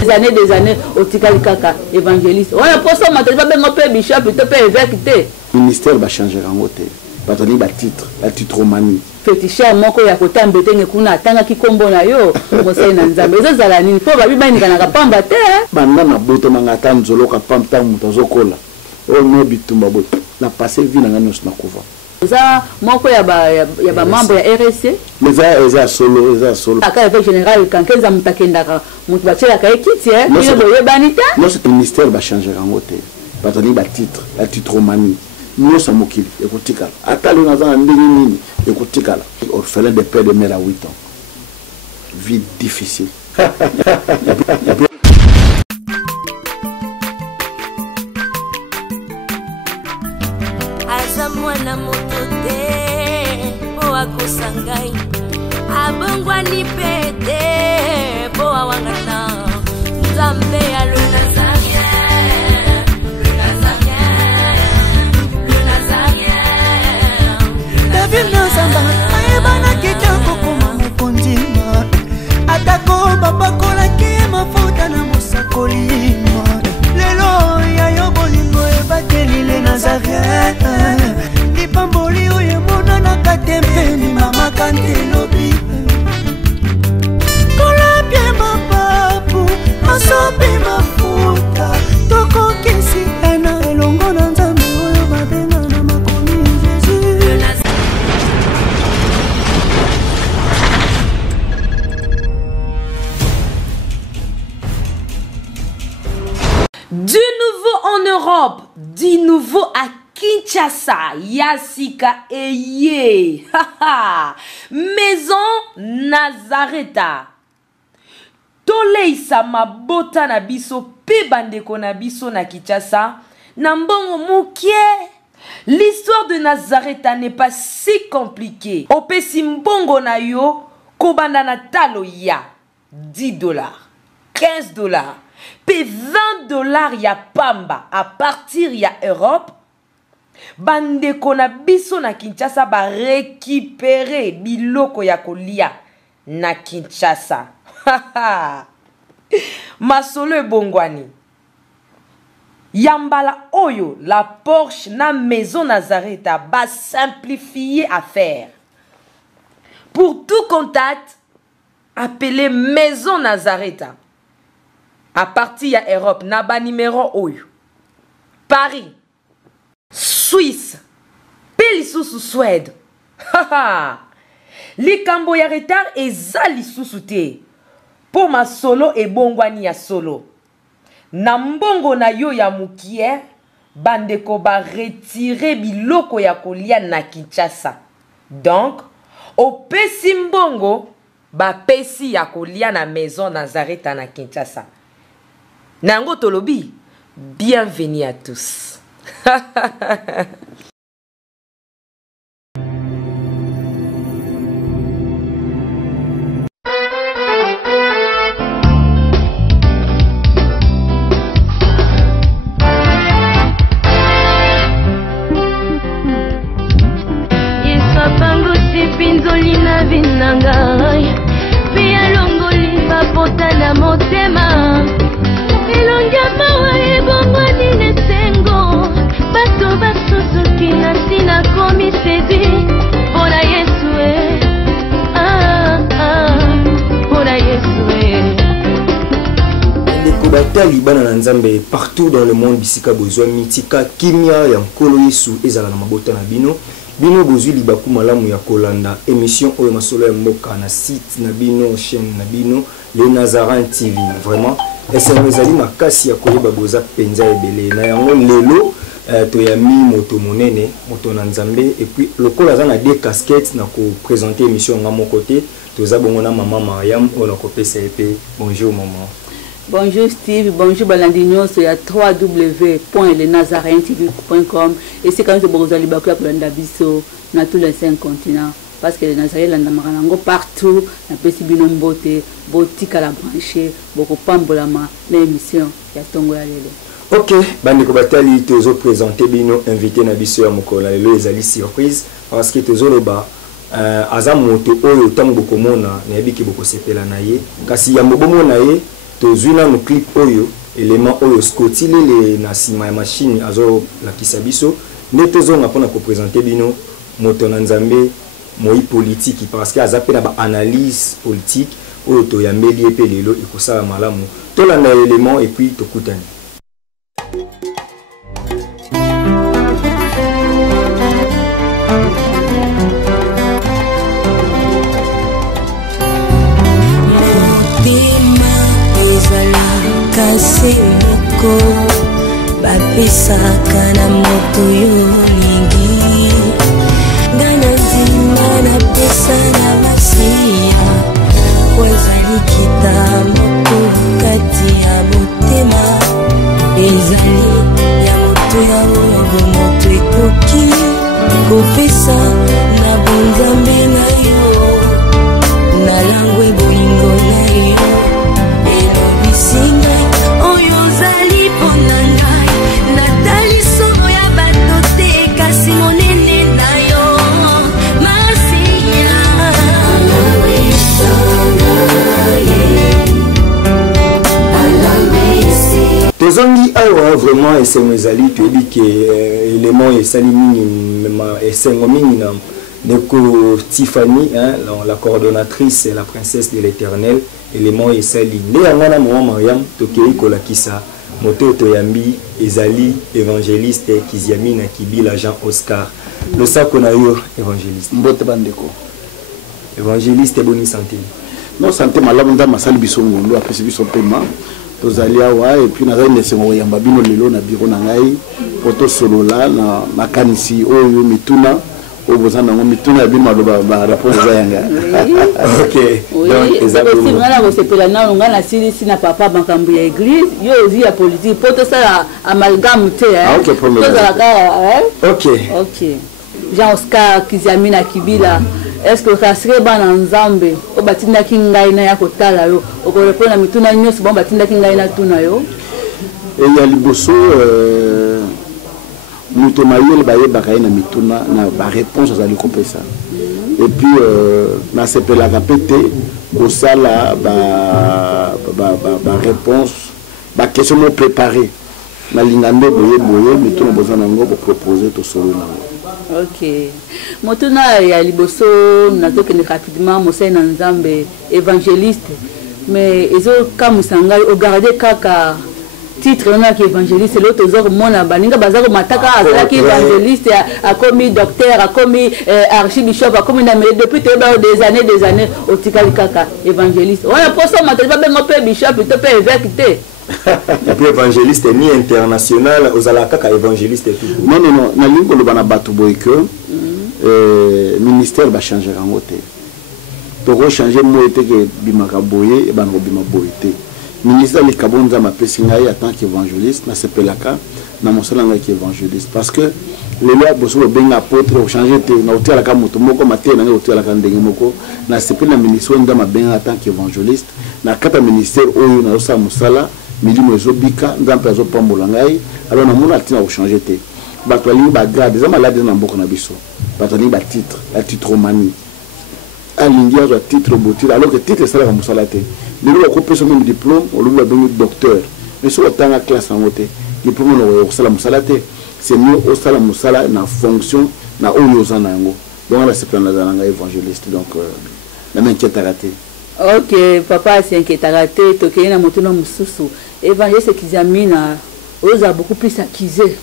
Des années, au Tikali Kaka, évangéliste. On a posé un matériel, pas bien bishop, plutôt pas évêque. Le ministère va changer en côté. Va donner un titre romani. Féticheur, mon co, il y a côté embêté, ne kuna, tanga qui combo na yo, Mosé Nanzambe. Ça, c'est la nuit. Faut pas bien n'y a pas embêté. Banana boto mangata nzolo ka pam tam mutozo kola. Oh no bitumba boto. La passé vie na nganyos na kuva. Ça, mon co, il y a membre ya RSC. Mais ça solo, ça solo. Aka avec général quand quels am takendaka, mutu bachela ka ekiti il est boye banita. Non, ce ministère va changer en côté. Va donner un titre romani. Nous sommes mokili, écoutez kala. Atalo na za ndini nini, écoutez kala. Orphelin de père de mère à 8 ans. Vie difficile. Azamwana motote o akosangai abongwani pete bo awangata Nzambe ya le Nazarien David Nzamba ayebana kitoko kuma mukondima atako babakola ki mafuta na musakolima lelo ya yo bolingo ebateli le Nazarien lipamboli oyo mona na katempeni mama kantelobi kola bien mapapu masopi mafuta toko kisi ena elongo na Nzambe oyo babenga na makomi Jésus. Du nouveau en Europe, du nouveau à Kinshasa, Yasika Eye, Maison Nazareta. Toleisa mabota na biso pe bandeko na biso na Kinshasa, na mbongo mukie. L'histoire de Nazareta n'est pas si compliquée. Opesi mbongo na yo, kobanda na talo ya $10, $15. Pe $20 ya pamba à partir ya Europe. Bandeko na biso na Kinshasa ba récupérer biloko ya kolia na Kinshasa. Masolo ebongwani. Yambala oyo la Porsche na Maison Nazareta ba simplifier affaire. Pour tout contact, appelez Maison Nazareta. À partir ya Europe, naba numéro oyo. Paris, Suisse, Pelisusu Suède. Likambo ya retard eza lisusu te. Po ma solo e bongwani ya solo. Na mbongo na yo ya mukie, bandeko ba retirer biloko ya kolia na Kinshasa. Donc, opesi mbongo ba pesi ya kolia na Maison Nazareta na Kinshasa. Nango tolobi, bienvenue à tous. Yesapangusi pinzoli na vinangai Pia longoli bapota na motema Elongama ebongwani nesengo Bato basusuki na sina komi sedi Pona Yesue Pona Yesue Ndeko batali bana na Nzambe partout dans le monde bisika bozwa mitika kimia ya nkolo Yesu ezala na mabota na bino bino bozwi libaku malamu ya kolanda émission oyo masolo ya mboka na site na bino chaîne na bino le Nazarin TV vraiment esenezali makasi ya koyeba boza penza ebele na yango lelo to ya mi moto monene moto na Nzambe et puis lokola za na deux casquettes na ko présenter émission nga mon côté toza bongo na maman Mariam ona ko PCP. Bonjour maman. Bonjour Steve, bonjour Balandinho, c'est à www.lenazareintv.com et c'est quand même beaucoup de Bakou pour l'Andabiso dans tous les 5 continents parce que les Nazarés l'Andamarango partout, na pesi bino mbote, boutique à la branchée, beaucoup pambolama, l'émission ya tongo ya lelo. Ok, bandeko batali tozo présenter bino invité na biso ya mokola lelo ezali surprise parce que tozo loba aza moto oyo tango bokomona na yebiki bokosepela na ye kasi ya mobomo na ye tozwina no clip oyo élément oyo scotile le na sima ya machine azo la kisabiso ne tozonga pona ko présenter bino moto na nzambe moi politique parce que azape na ba analyse politique oyo to yambeli epe lelo ikosala malamu tolanda élément et puis tokutani. Kasi moko bapesaka na moto yo lingi ngana nzima na pesa na masia wazali kita moto kati ya motema ezali ya moto ya oyo moto ekoki kopesa na bonzambe na yo na langwe bolingo na yo singa oyo zali ponanga natali solo ya bato te kasi monene na yo masiya tozongi awa vraiment esengo ezali toyebi ke élément esali mingi esengo mingi na Neko Tiffany, hein, la coordonnatrice et la princesse de l'Éternel, élément esali. Né angana mwa Mariam tokei kolakisa moto toyambi ezali évangéliste Kiziami na Kibila Jean Oscar. Le sako na yo évangéliste. Mbote bandeko. Évangéliste boni santé. Non santé malamu nda masali biso ngondo apesi biso paiement. Tozali awa et puis nazali nesengo yamba bino lelo na biro na ngai poto solola na makanisi oyo mituna. Ok. Donc, si on a si na papa makambu ya église, yo aussi la politique, pour tout ça amalgame te hein. OK, problème. OK. OK. Jean Oscar Kiziami na Kibila. Est-ce que ça serait ban ensemble? O batinda kingai na ya kotala yo. O ko répondre na mituna nyos bon batinda kingai na tuna yo. Et il y a liboso nous te maillons baye bakaye na mituna na ba réponse à l'ikopesa et puis na sepela kapete ko sala ba réponse ba question mo préparer na lingande boye mituna bozana ngo pour proposer to solo na. OK. Motuna ya liboso na to kene rapidement mo sai na nzambe évangéliste mais ezo kamusanga o garder kaka titre on a qui évangéliste l'autre zor mona baninga bazako mataka azala qui évangéliste a commis docteur a commis archibishop a commis depuis des années au tikali kaka évangéliste on a poso mataka bengo pe bishop to pe évêque te et puis évangéliste ni international ozala kaka évangéliste tout non na lingo lo bana batu boy que ministère va changer en côté to changer mo ete que bimaka boye e bango bima boye te. Ministre de Kabonza m'a pesi ngai en tant qu'évangéliste na sepelaka na mosala ngai qu'évangéliste parce que les lois boso benga apôtre au changer te na otela ka moto moko maté na otela ka ndenge moko na sepela ministre nda ma benga en tant qu'évangéliste na kata ministère oyo na osa mosala milimo ezobika nzampe azopambola ngai alors na mona tina au changer te bato ali ba grade za malade na mboko na biso bato ali ba titre la titromanie alingia za titre botira alors que titre sala ka mosala te. Le lieu où on même diplôme, on lui a donné docteur. Mais sur le temps de la classe en côté, diplôme on a salam salate. C'est mieux au salam sala na fonction na oyozana ngo. Donc là c'est plein la zanga évangéliste donc la main qui est raté. OK, papa c'est inquiet raté to ke na moto na mususu. Évangéliste Kizamina oza beaucoup plus accusé.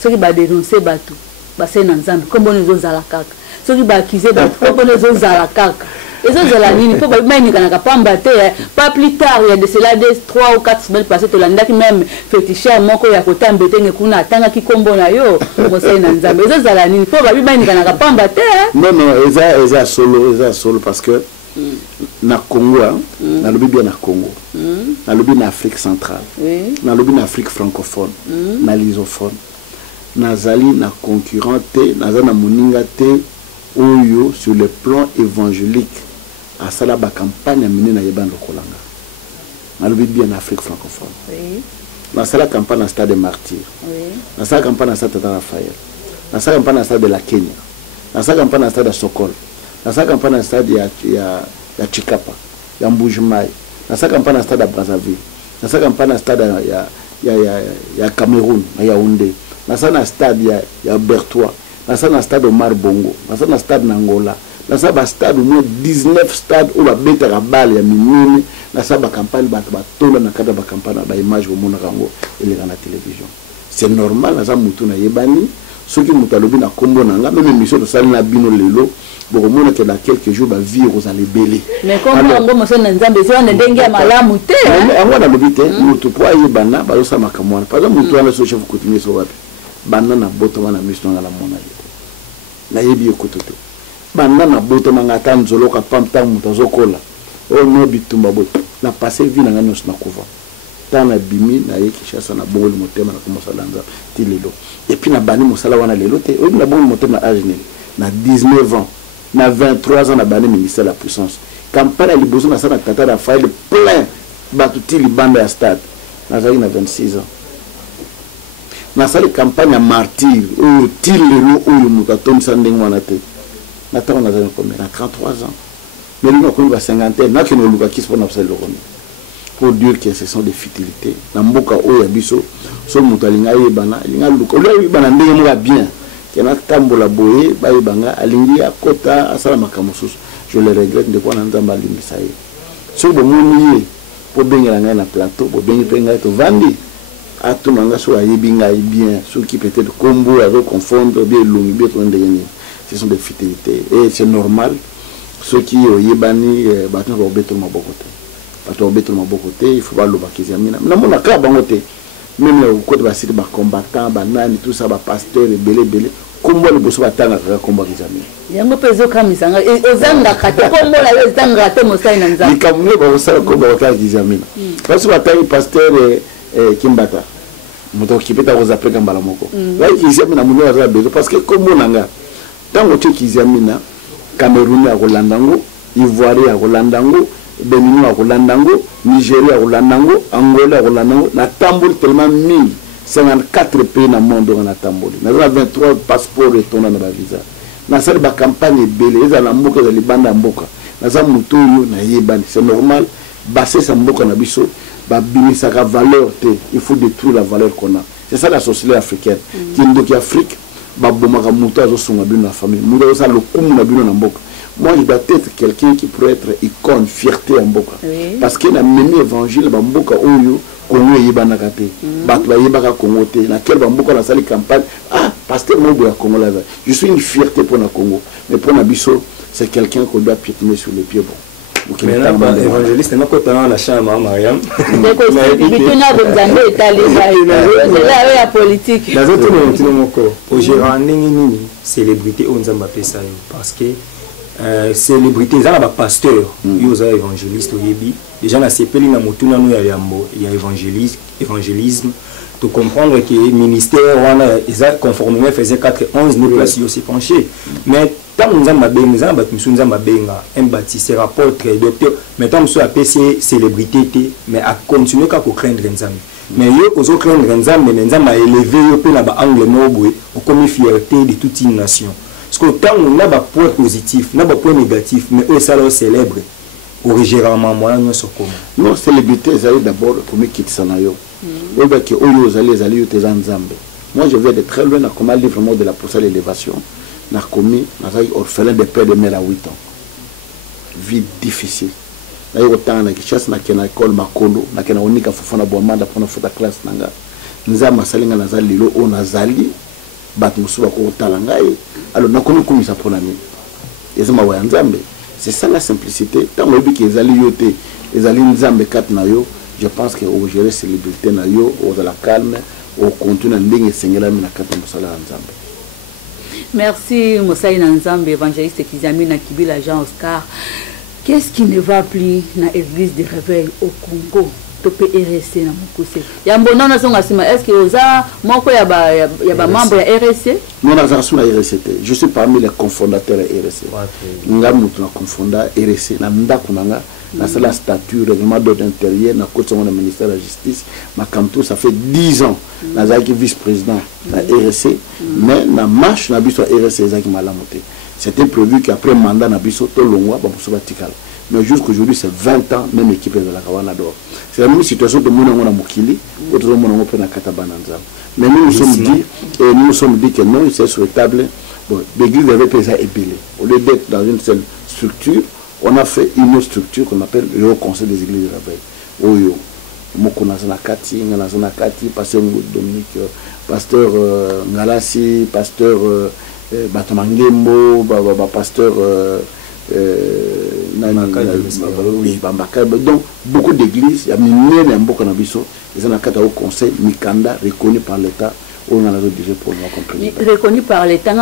Ce qui va dénoncer batou. Ba c'est na nzambe comme on les ozala kaka. Ce qui va accuser batou comme on les ozala kaka. Et ça, c'est la ligne. Il faut pas plus tard, il y a de cela 3 ou 4 semaines passées, tu as même fétiché mon côté à côté embêté que kuna tanga ki kombo na yo mo sai na nzambe. Ça c'est la ligne. Il faut pas bien kana pas embêté. Non, eza solo parce que na Congo, na lobi bien na Congo. Na lobi na Afrique centrale. Na lobi na Afrique francophone, na lusophone. Na zali na concurrent te, na za na moninga te oyo sur le plan évangélique. À ça la campagne menée na yebando kolanga. Na lobi bien en Afrique francophone. Oui. Na ça la campagne à stade de Martyrs. Oui. Na ça la campagne à stade de Raphaël. Na ça la campagne à stade de la Kenya. Na ça la campagne à stade de Sokol. Na ça la campagne à stade ya Chikapa, ya Mbujimai. ça campagne à stade à Brazzaville, ça campagne à stade ya Cameroun, à Yaoundé, ça stade ya Bertois, ça stade Omar Bongo, ça stade Nangola, ça stade au moins 19 stades où la bête à balle ya minime, ça campagne tourne na cadre campagne ba image au monde rango et les la télévision. C'est normal ça mutu na yebani, ceux qui mutalobi na kombo nanga même mission de salle na bino lelo. Bon, on que dans quelques jours, va vivre aux allées. Mais comment on va faire un zambé, on est dengue à malamouté. On va dans le vite, nous tout poids et banana, bah ça m'a camoine. Par exemple, nous tous les chefs continuer sur la banana bottom na mission à la monnaie. Na yebi okototo. Banana bottom na ngatan zolo ka pam tam mutazo kola. Oh no bitumba bot. Na passé vie na ngano na kuva. Tana bimi na yeki chasa na bongol motema na commencer danza tilelo. Et puis na bani mosala wana lelo te. O na bongol motema agene na 19 ans. Na 23 ans na bani ministère de la puissance. Campagne li besoin na ça na tata na faille plein batuti li banda ya stade. Na zaki na 26 ans. Na sali campagne à martyr ou tilelo ou mutatom sandeng wana te. Na ta na zaki combien? Na 33 ans. Mais lui na ko ba 50 na ke no luka kis pour na psal lo pour dire que ce sont des futilités. Na mboka oya biso so mutalinga yebana linga luka lo yebana ndenge mo bien. Kena tambola boye baye banga alingi akota asala makamosusu. Je le regrette de quoi nzamba limbisa ye. So bo muni po bengela ngai na plateau, bo bengi penga to vandi. Atu manga so ayebi ngai bien, ceux qui peut-être combo avec confondre bien lungi bien to ndengeni. Ce sont des futilités et c'est normal. Ceux qui yebani batna ba beto mabokote. Bato beto mabokote, il faut pas lo bakizamina. Na mona ka bangote. Même au côté de ces combattants, banani, tout ça, pasteur, belé, comment le bosso attend à combat les amis. Il y a un peu de camisanga, et aux anga, comment la zanga, Tomosa et Nanza. Les Camerounais vont faire combat les amis. Parce que le pasteur Kimbata, mon occupé à vous appeler Kambalamoko. Là, ils aiment la monnaie à besoin, parce que comme on a, tant que tu examines, Camerounais à Rolandango, Ivoirien à Rolandango, Bénin à Rolandango, Nigeria à Rolandango, Angola à Rolandango, na tambour tellement 1054 pays dans le monde dans la tambour. Nous avons 23 passeports retournant dans la visa. Nous avons une campagne belle, nous avons une mboka, nous avons une mboka. Nous avons une mboka, c'est normal, basser sa mboka na biso, babimisa ka valeur te, il faut détruire la valeur qu'on a. C'est ça la société africaine. Qui est en Afrique, babomaka muto azo songa bino na famille. Muto azo sa lokumu na bino na mboka. Moi, je dois être quelqu'un qui pourrait être icône, fierté en Mboka. Oui. Parce qu'il a mené l'évangile dans Mboka Oyo, Congo Yébana Kate. Batba Yébaka Congo Té. Dans quel Mboka dans la campagne. Ah, pasteur Mobo à Congo là. Je suis une fierté pour le Congo. Mais pour Nabiso, c'est quelqu'un qu'on doit piétiner sur les pieds. Bon. Mais là, l'évangéliste, n'est pas content la chambre, Mariam. La politique. Dans autre au gérant, célébrité, on s'en appelle ça. Parce que célébrité, ils ont un pasteur, ils ont un évangéliste au Yébi. Déjà, dans ces pays, il y a évangélisme. De comprendre que le ministère, ils ont conformément fait 4-11 nous places aussi penché. Mais tant que nous avons un baptiste, apôtre, docteur, mais tant que nous avons appelé célébrité, mais à continuer à craindre les amis. Mais ils ont craindre les amis, mais ils ont élevé l'angle noble comme une fierté de toute une nation. Parce que tant qu'on a des points positifs, on a des points négatifs, mais eux, ça leur célèbre. Originairement, moi, nous sommes comme. Non, célébrité, ils allaient d'abord comme qui sont là. Moi, je vais de très loin, comme un livre de la procès d'élévation. On a commis, orphelin de père de mère à 8 ans. Vie difficile. On a eu autant de chasse, on a eu école Makolo, on a eu une fofona boamanda pour notre classe. Nous avons salinga na lilo on a zali. Alors, c'est ça la simplicité. Tant que je pense que vous gérez ces libertés, vous la calme, vous continuez à merci, Moussaï Nanzambe, évangéliste Kizamina Kibila Jean Oscar. Qu'est-ce qui ne va plus dans l'église de réveil au Congo? RSC na mukuse ya mbona na songa sima est-ce que oza moko ya ba membre ya RSC non na za suna RSC je suis parmi les cofondateurs de RSC ngamu tuna confondeur RSC na ndako nanga na sala statut règlement d'ordre intérieur na côté mon ministère de la justice ma kamto ça fait 10 ans na zaki vice-président na RSC mais na marche na biso RSC zaki malamote c'était prévu qu'après mandat na biso to longwa ba muso batikala mais jusqu'aujourd'hui c'est 20 ans même équipe de la Kawana d'or. C'est la même situation de Mouna Mokili, autre Mouna Pena Katabananza. Mais nous nous sommes dit que non, c'est souhaitable. Bon, l'église avait payé ébélé. Au lieu d'être dans une seule structure, on a fait une autre structure qu'on appelle le Haut Conseil des Églises de la Veille. Oyo, Mokonazana Kati, pasteur Dominique, pasteur Ngalasi, pasteur Batamangembo, pasteur donc beaucoup d'églises, il y a mis un beau cannabiso, ils ont un conseil Mikanda reconnu par l'État. Reconnu par l'État,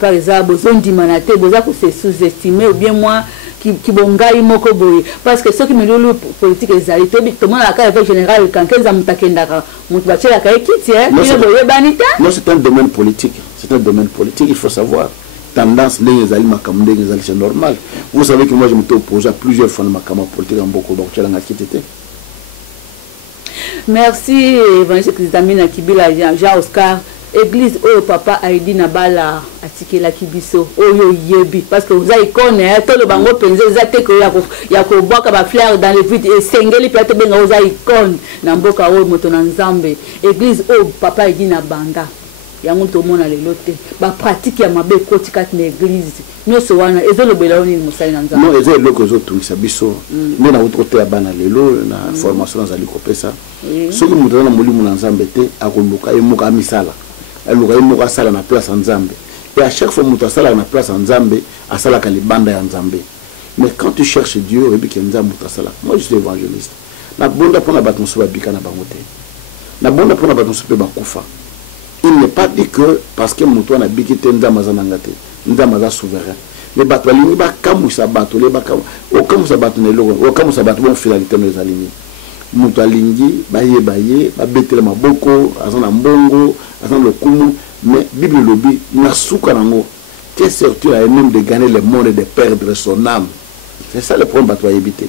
par exemple, besoin d'humanité, besoin que c'est sous-estimé ou bien moi qui bongaï moko boy parce que ceux qui me le politique les alliés tout le monde la carte général quand ils ont takendaka mutu bache la carte qui tient non c'est un domaine politique, il faut savoir tendance les alliés makamde les alliés c'est normal. Vous savez que moi je me suis opposé à plusieurs fois de makama politique en beaucoup donc tu as ngakitete. Merci évangéliste Zamina Kibila Jean Oscar église oyo papa Aidi Nabala atikela kibiso oyo yebi parce que vous avez connait tout le bango penze zate ko ya ko boka ba fleur dans les vides et sengeli plate benga vous avez icône na mboka oyo moto na nzambe église oyo papa Aidi Nabanda yango to mona le lote ba pratique ya mabe ko tikati na église nyoso wana ezolobela oni musali na nzambe non ezelo ko zo tu sabiso mais na autre côté ya bana lelo na formation za likopesa soki mutu na molimo na nzambe te akoluka emuka misala eluka emuka sala na place en nzambe et à chaque fois mutu sala na place en nzambe asala ka libanda ya nzambe mais quand tu cherches Dieu rebi ke nzambe mutu sala moi je suis évangéliste na bonda pona bato so babika na bango te na bonda pona bato so pe bakufa. Il n'est pas dit que parce que mutu na bikite nzambe za nangate nzambe za souverain les bato alingi ba kamusa bato le ba kamusa bato ne lo kamusa bato bon finalité nos aligner mutu alingi baye ba betela maboko azana mbongo azana lokumu mais bible lobi na suka nango que sert-il à un homme de gagner le monde et de perdre son âme. C'est ça le problème bato éviter.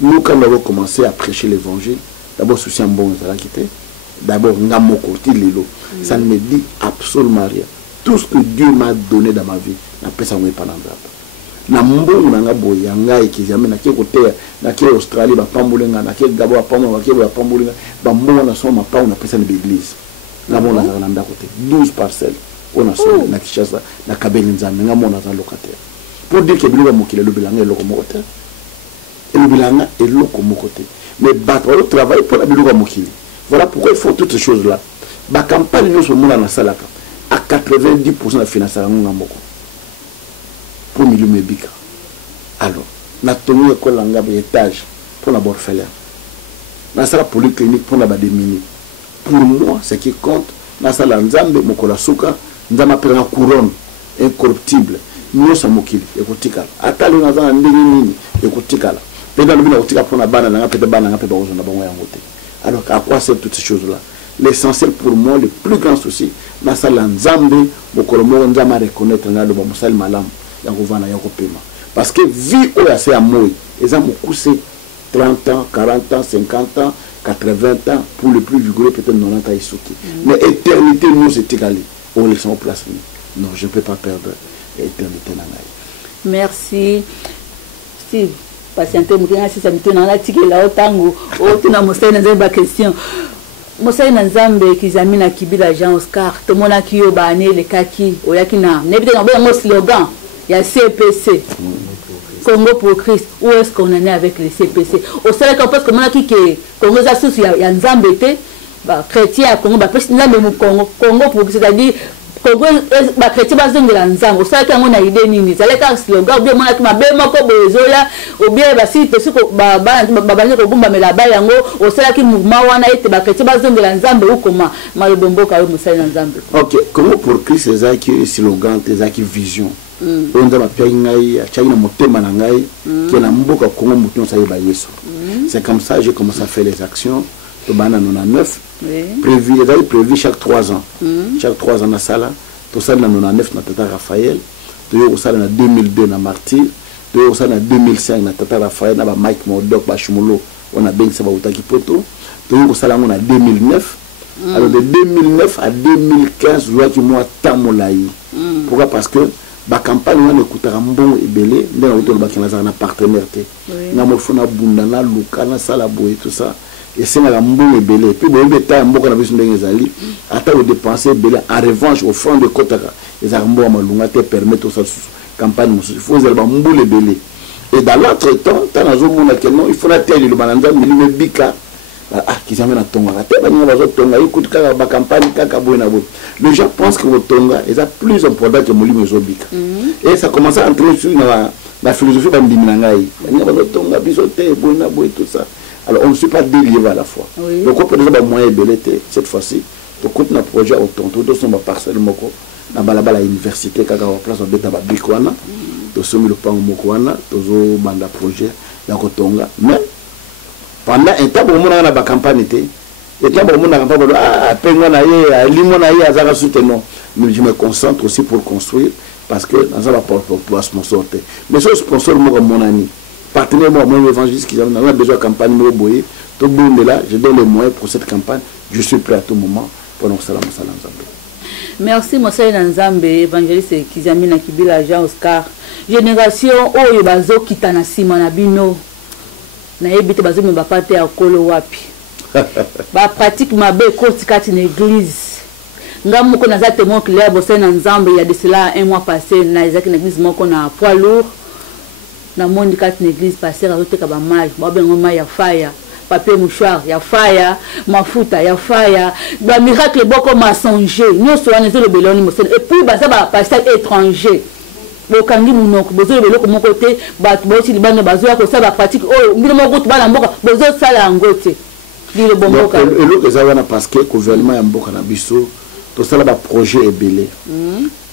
Nous quand nous avons commencé à prêcher l'évangile d'abord souci en bon ça quitté d'abord ngamoko ti lelo ça ne me dit absolument rien. Tout ce que Dieu m'a donné dans ma vie na pesa ngwe pananzapa na mbongo nanga boya ngai kizame na ke côté na ke Australie ba pambulenga na ke Gabon ba pambulenga ba ke ba pambulenga ba mbongo na soma pa na pesa na église na mona na nda côté 12 parcelles on a soma na Kinshasa na Kabeli nzambe nga mona za locataire pour dire que bilo ba mokile le bilanga eloko mokote et le bilanga eloko mokote mais battre le travail pour la bilo ba mokile. Voilà pourquoi il faut toutes ces choses là ba campagne nous so mona na salaka à 90% de financement ngamboko pour milieu mebika. Alors, na tonu école ngaba étage pour la orphelin. Na sala polyclinique pour la bademini. Pour moi, ce qui compte, na sala nzambe mokola suka, nzama pena couronne incorruptible. Nous sommes mokili ekotikala. Atalo na zana ndenge nini ekotikala. Pena lobina otika pour na bana na ngapete bana ngapete bazo na bango yango te. Alors à quoi servent toutes ces choses là? L'essentiel pour moi, le plus grand souci, c'est que Nzambe, Bokolomo Nzama reconnaître Nalo Musal Malam, Yangovana Yakopema. Parce que vie où il y a moi, ils ont poussé 30 ans, 40 ans, 50 ans, 80 ans, pour le plus vigoureux, peut-être 90 ans Isuki. Mais éternité, nous, c'est égalé. On les en place. Non, je ne peux pas perdre l'éternité. Merci. Steve. Patientez, si ça me tourne dans la tique là, autant tu n'as pas de question. Mosai Nzambe Kizamina Kibila Jean Oscar, tout le monde qui est banné le kaki, ou yakina. N'ébite dans un slogan, il y a CPC. Congo pour Christ, où est-ce qu'on en est avec les CPC? Au sein qu'on pense que mon qui est Congo Zasus, il y a Nzambe, chrétien à Congo, Congo pour Christ, c'est-à-dire Congo, les chrétiens basent de l'ensemble. Au sein qu'on a idée nini, c'est le slogan, ou bien mon qui m'a bien moko bozola, ou bien si tu sais que babani ko bumba melaba yango, au sein qui mouvement wana ete ba chrétien basent de l'ensemble ou comment malobombo ka musai l'ensemble. OK, comment pour Christ les aki slogan, les aki vision. On doit pas ngai, achina motema na ngai, qui na mboka Congo mutu sa yeba Yesu. C'est comme ça j'ai commencé à faire les actions. Au Bana 99, prévu chaque 3 ans. Chaque 3 ans dans la salle, tout ça dans 99 dans Tata Raphaël, tout ça dans 2002 dans Martyr, tout ça dans 2005 dans Tata Raphaël, dans Mike Modok, Bashumulo, on a bien ça va utaki poto, tout ça dans 2009. Alors de 2009 à 2015, je vois que moi tamolaï. Pourquoi? Parce que ba campagne on écoutera mbongo ebele ndena auto ba kana na partenaire te na mo fona bunda na luka na sala boye tout ça et c'est na mbongo ebele puis boye beta mboka na biso ndenge ezali ata o dépenser ebele en revanche au fond de kotaka les armbo malunga te permettre ça campagne musu faut zela ba mbule ebele et dans l'autre temps tant nazo mona que non il faut la telle le bananza milime bika qui s'amène à Tonga. La campagne, les gens pensent que votre Tonga est plus important que Molimo Zobika. Et ça commence à entrer sur la philosophie de Ndiminangaï. Tonga, Bisoté, Boina, Boy, tout ça. Alors on ne suit pas délié à la fois. Donc on peut dire que moyen belleté, cette fois-ci, on compte un projet au Tonto, tout son parcelle Moko, dans la université, quand on place en bête à Bikwana, tout ce le pan Mokwana, tout ce banda projet, il y a Tonga. Mais pendant un temps, on a une campagne. Et quand on a une campagne, mais je me concentre aussi pour construire parce que dans un rapport pour sponsor. Mais ce sponsor, mon ami, partenaire, mon évangéliste qui a besoin de campagne, tout le monde est là, je donne les moyens pour cette campagne. Je suis prêt à tout moment pour nous salam salam. Merci, Monseigneur Nzambe, évangéliste Kizamina Kibila, Jean Oscar. Génération, oh, Yobazo, Kitana Simanabino. Na yebite bazo me bapate ya kolo wapi ba pratique mabe côté kati na église ngamu ko naza témoin clair bosse na Nzambe il y a de cela un mois passé na ezaki na église moko na poids lourd na mondi kati na église passer a roteka ba mai ba bengo mai ya fire papier mouchoir ya fire mafuta ya fire ba miracle boko masonger nyoso wana zo le beloni mosel et puis ba ba pasteur étranger bokangi munoko bozo beloko moko te bato boti libano bazo ya ko saba pratique oh ngiro moko to bana mboka bozo sala ngote dile bomboka et le ezana parce que gouvernement ya mboka na biso to sala ba projet ebele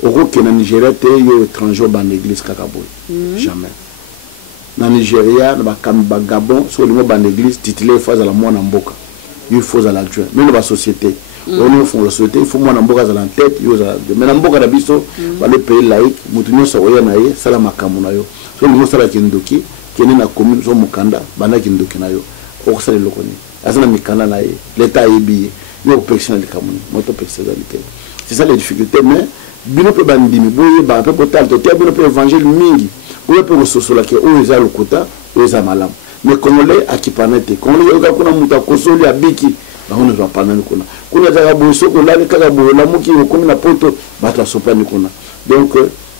oko ke na Nigeria te yo étranger ba l'église kakaboy jamais na Nigeria na ba Gabon so le ba l'église titulaire phase la mona mboka il faut à l'adjoint mais la société on font la société il faut moi mboka za la tête yo za mais na mboka na biso ba le pays laïque mutu nyoso oya na ye sala makamu na yo so le sala kindoki kene na commune so mukanda bana kindoki na yo o sala lokoni azana mikanda na ye l'état yebi yo personnel kamuni moto personnalité c'est ça les difficultés mais bino pe bandimi boye ba pe potal to te bino pe évangile mingi o pe sosola ke o eza lokota o eza malam mais congolais akipanete congolais oka kuna muta kosoli abiki on ne va pas nous connaître. Qu'on a déjà bossé, qu'on a les carabos, la mouki, comme la poto, battre la sopa nous connaît. Donc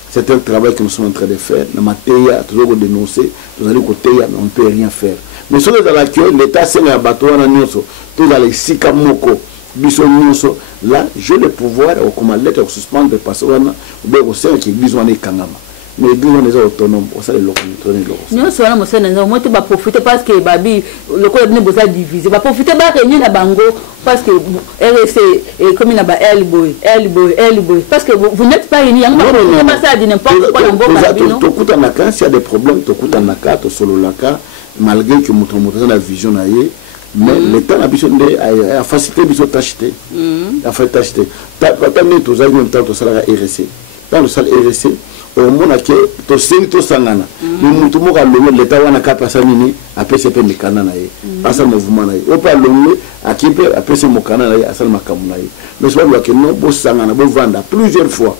c'est un travail que nous sommes en train de faire. La matière, toujours dénoncer, nous allons côté, mais on ne peut rien faire. Mais sur dans l'accueil, l'État c'est un bateau en annonce, tout dans les sikamoko, bisonioso. Là, j'ai le pouvoir, au comment l'État suspendre parce qu'on a ou bien qui besoin de kangama. Mais disons les autonomes, on sait les locaux. Nous sommes là, nous moi tu vas profiter parce que babi le code n'est pas divisé. Va profiter pas réunir la bango parce que RSC et comme il y a L-boy parce que vous n'êtes pas unis. Non, ça dit n'importe quoi. Tu coûtes en accord, s'il y a des problèmes, tu coûtes en accord, tu solo l'accord, malgré que montre la vision aille. Mais l'État a besoin de faciliter besoin d'acheter. A fait acheter. T'as mis tous les même temps tu salaire RSC. Dans le salaire RSC au monde que to sengi to sangana mais mutu mo ka longo l'État wana ka pasa nini apese pe mikana na ye asa mouvement na ye o pa longo akipe apese mokana na ye asa makamu na ye mais soit que non bo sangana bo vanda plusieurs fois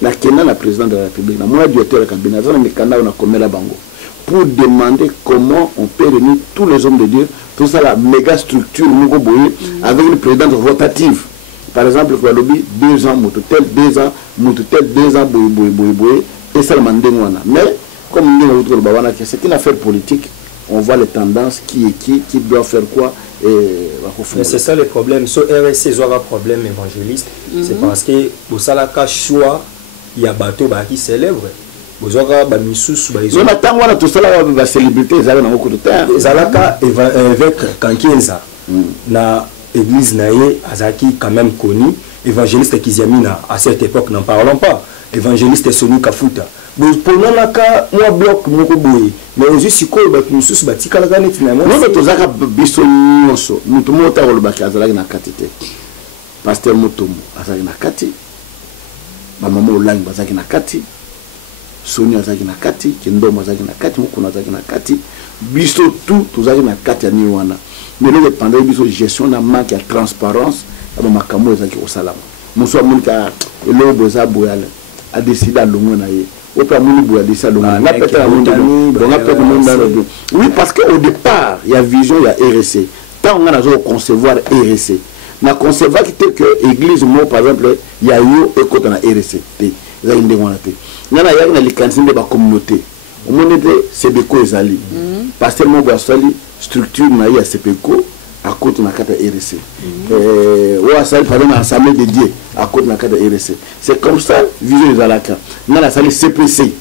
la kena la président de la République na moi directeur de cabinet na mikana na komela bango pour demander comment on peut réunir tous les hommes de Dieu tout ça la méga structure moko boye avec une présidence rotative. Par exemple, il faut lobby 2 ans, mototel 2 ans, mototel 2 ans, boy, et ça le mandémoana. Mais, comme nous avons dit, c'est une affaire politique, on voit les tendances, qui doit faire quoi. Mais c'est ça le problème. Ce RSC, ils ont un problème évangéliste. C'est parce que, pour ça, la choix, il y a bateau qui célèbre. Vous avez des missus, ils ont tout ça, la célébrité, ils ont beaucoup de temps. Ils ont avec Kankienza. Église naïe azaki quand même connu évangéliste Kiziamina à cette époque n'en parlons pas évangéliste Sonu Kafuta bon pendant la cas moi bloc moko boye mais aussi siko ba mususu batika la gane finalement non mais tozaka biso nyonso mutu mota ko lobaki azalaki na katite pasteur Mutumu azalaki na kati ba mama Olangi bazalaki na kati Soni azalaki na kati Kindomo azalaki na kati Mukuna azalaki na kati biso tout tozalaki na kati ya niwana. Mais nous dépendons de la gestion de la manque de transparence. Nous avons dit que nous avons dit que nous avons dit a décidé à l'homme au plan a décidé à l'homme oui parce qu'au départ il y a vision il y a RSC tant on a concevoir RSC na concevoir que église moi par exemple il y a eu et quand on a RSC il y a une démonté nana ya na likansi de ba communauté au monde c'est Beko ezali pasteur mo basali structure na ya CPECO à côté na kata RSC ou à ça par exemple assemblée de Dieu à côté na kata RSC c'est comme ça vision de la na la salle CPC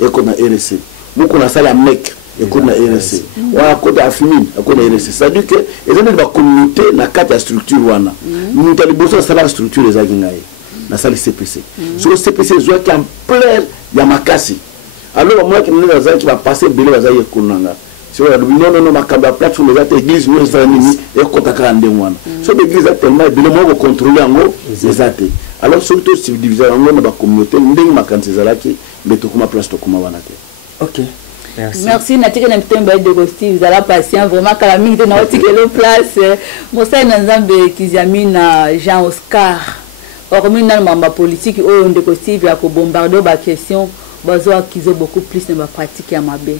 et qu'on a RSC beaucoup na salle mec et qu'on a RSC ou à côté afimine à côté RSC ça dit que ils ont une communauté na kata structure wana nous tali bossa la structure les agingaye na salle CPC sur le CPC zo qui en plein ya makasi alors moi qui nous va passer belé bazaye kunanga non ma plateforme les églises nous sommes et kotaka ndengwana so l'église a tellement de mo contrôler ngo ezate alors surtout subdiviser ngo na ba communauté ndenge makanzi zalaki beto kuma place to kuma wana te. OK, merci natika na mtemba de Gosti vous allez patient vraiment kala mingi na otikelo place Mosa Nzambe Kiziamina Jean Oscar hormis na mamba politique oyo ndeko Steve ya ko bombarder ba question bazo akizo beaucoup plus na ba pratique ya mabe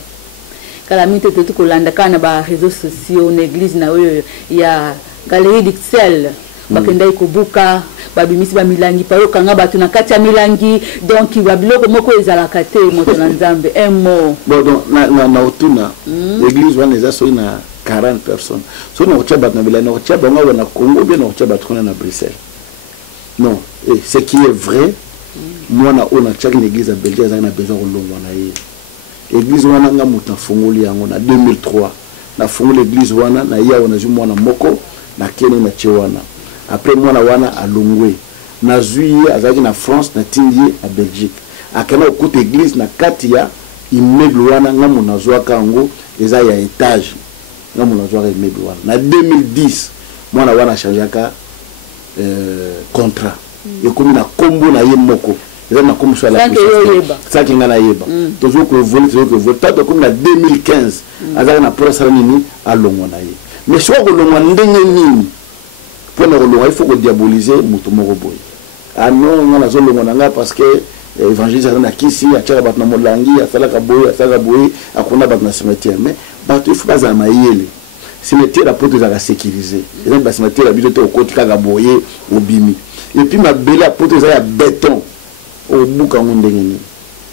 calamité tout kolanda kana ba réseaux sociaux l'église na oyo ya galerie d'Ixelles bakenda ikobuka babimisi ba milangi paro kanga batu na kati ya milangi donc ba biloko moko ezala kate moto na Nzambe un mot bon donc na otuna l'église wana eza so na 40 personnes so na ocha bat na bilani na ocha bango na Congo bien na ocha bat kona na Bruxelles non et ce qui est vrai moi na ona chaque église à Belgique a besoin de l'homme na ye église wana nga muta fungoli yango na 2003 na fungoli église wana na ya wana zu mwana moko na kene na chewana après mwana wana alongwe na zuye azaki na France na tindie na Belgique akana okuta église na kati ya immeuble wana nga muna zwa kango eza ya étage nga muna zwa immeuble wana na 2010 mwana wana changeaka contrat ekomi na kombo na ye moko na comme ça la ça qui ngana yeba toujours que voler tant comme la 2015 azaka na procès nini à longona ye mais soit que longona ndenge nini pour na longona il faut que diaboliser muto moko boy ah non ngana zo longona nga parce que évangéliste na kisi achaka bat na molangi asala boy akona bat na cimetière mais bato il faut pas za mayele cimetière la porte za sécuriser et donc cimetière la bidote au côté ka boyer au bimi et puis ma belle porte za ya béton au buka ngondengeni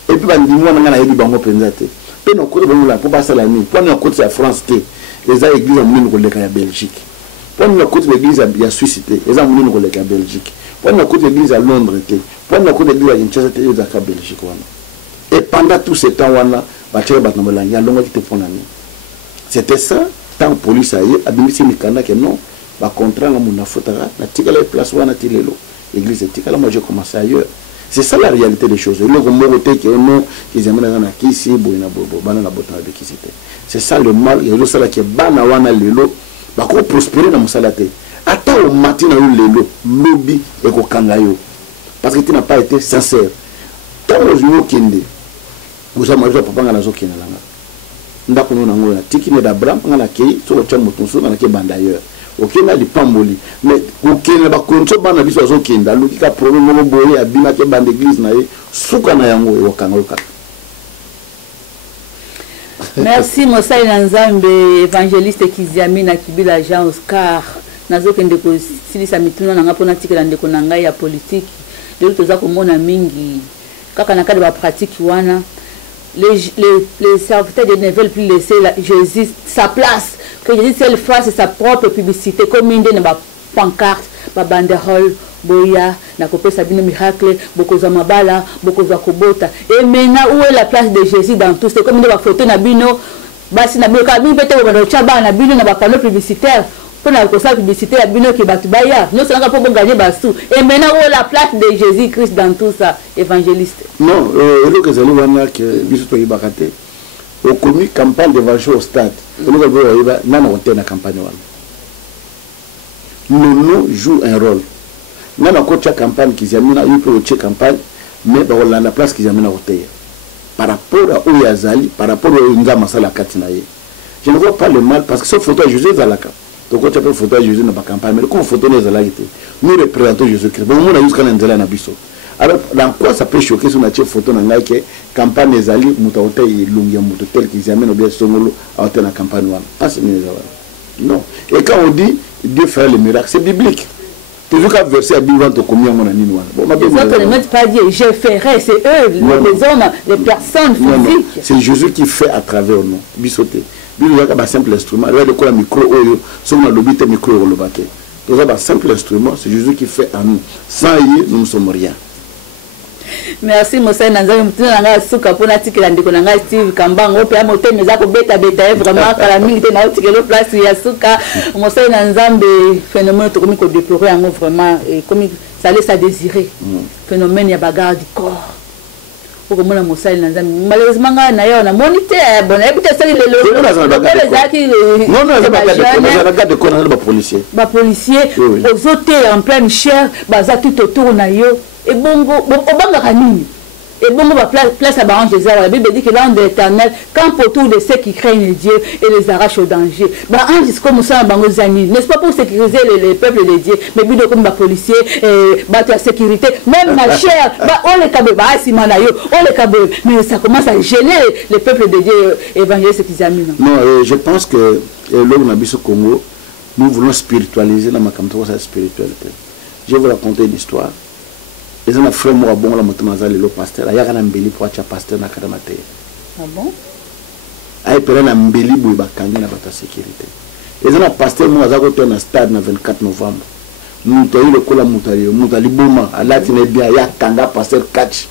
et puis bandimwa nga na yebi bango penzate pe no kote bango la po basa la ni po na kote ya France te eza église amuni ko leka ya Belgique po na kote l'église ya Suisse te eza amuni ko leka ya Belgique po na kote l'église à Londres te po na kote l'église ya Kinshasa te eza ka Belgique wana et pendant tout ce temps wana ba tire bat na molangi alonga ki te pona ni c'était ça tant police aye abimisi mikanda que non ba contrat nga muna fotara na tikala place wana tilelo église tikala moi j'ai commencé ailleurs. C'est ça la réalité des choses. C'est ça le mal. Il y a ça qui est bana wana lelo. Ba ko prospérer dans musalate. Ata au matin na lelo lobby et ko kangayo. Parce que tu n'as pas été sincère. Tant aux gens kende. Vous avez major papa ngana zo kena langa. Ndako no nango na tiki ne d'Abraham ngana kei so ko chamu tonso ngana ke banda ailleurs. Ok na di pamboli mais ok na ba konso bana biso zo kenda luki ka problème mo boye abima ke bande église na ye suka na yango e wakanga lokaka. Merci Mosa Nzambe évangéliste Kiziamina Kibila Jean Oscar nazo kende ko silisa mituna na ngapona tikela ndeko na ngai ya politique lelo toza komona mingi kaka na kadre ba pratique wana les serviteurs ne veulent plus laisser Jésus sa place, que Jésus seul fasse sa propre publicité comme une de nos pancartes, ba banderole, boya, na kopé sabine miracle, beaucoup de mabala, beaucoup de kobota. Et maintenant où est la place de Jésus dans tout? C'est comme une photo na bino, basi na bino kabine peut-être on va chaba na bino na ba panneau publicitaire. Pour la publicité à bino qui batubaya nous sommes pas pour gagner basou et maintenant où est la place de Jésus-Christ dans tout ça évangéliste non le que ça nous va que biso to ibakate au commis campagne d'évangile au stade nous va voir na na na campagne nous joue un rôle na na coach campagne qui zamina il peut coacher campagne mais ba la place qui zamina hôtel par rapport à Oyazali par rapport à Ngama sala katinaye je ne vois pas le mal parce que ce photo Jésus Zalaka. Donc quand tu peux photo Jésus dans la campagne, mais comme photo les alagité, nous représentons Jésus-Christ. Bon, on a jusqu'à l'endroit na biso. Alors, dans quoi ça peut choquer sur notre photo dans la campagne des alliés, Moutaote et Lungia Moutotel qui amènent au bien Songolo à la campagne. Pas ce non. Et quand on dit Dieu fait le miracle, c'est biblique. Toujours qu'à verser à Bible, on combien mon ami noir. Les autres ne mettent pas dire je ferai, c'est eux, les hommes, les personnes physiques. C'est Jésus qui fait à travers nous. Bissoté. Bible est un simple instrument. Il y a le micro, si on a le micro, on le battait. C'est un simple instrument, c'est Jésus qui fait à nous. Sans lui, nous ne sommes rien. Merci Moussa Nanzami mutuna nanga suka pona tikela ndiko nanga Steve Kambango pe amote meza ko beta vraiment kala mingi te na tikelo place ya suka Moussa Nanzambe phénomène to komi ko déplorer en vraiment et comme ça laisse à désirer phénomène ya bagarre du corps pour que mona Moussa Nanzambe malheureusement na yo na monité bon et peut-être c'est le non bagarre de corps na policier aux autres en pleine chair baza tout autour na yo. Et bongo, obanga nini. Et bongo va place à Barange des Arts. La Bible dit que l'ange de l'Éternel campe autour de ceux qui craignent Dieu et les arrache au danger. Barange c'est comme ça bango zani. N'est-ce pas pour sécuriser les peuples de Dieu, mais bido comme ba policier battre la sécurité, même ma chère, on les kabe ba simanayo, on les kabe, mais ça commence à gêner les peuples de Dieu évangélistes qui examinent. Non, je pense que l'homme au Congo, nous voulons spiritualiser la makamto sa spiritualité. Je vais vous raconter une histoire. Les gens frère moi bon la moto nazali le pasteur aya kana mbeli pour acha pasteur na kada mate. Ah bon? Ay pere na mbeli boy bakangi na bata sécurité. Les gens pasteur moi azako to na stade na 24 novembre. Nous to ile kola mutali boma alati ne bien ya kanga pasteur catch.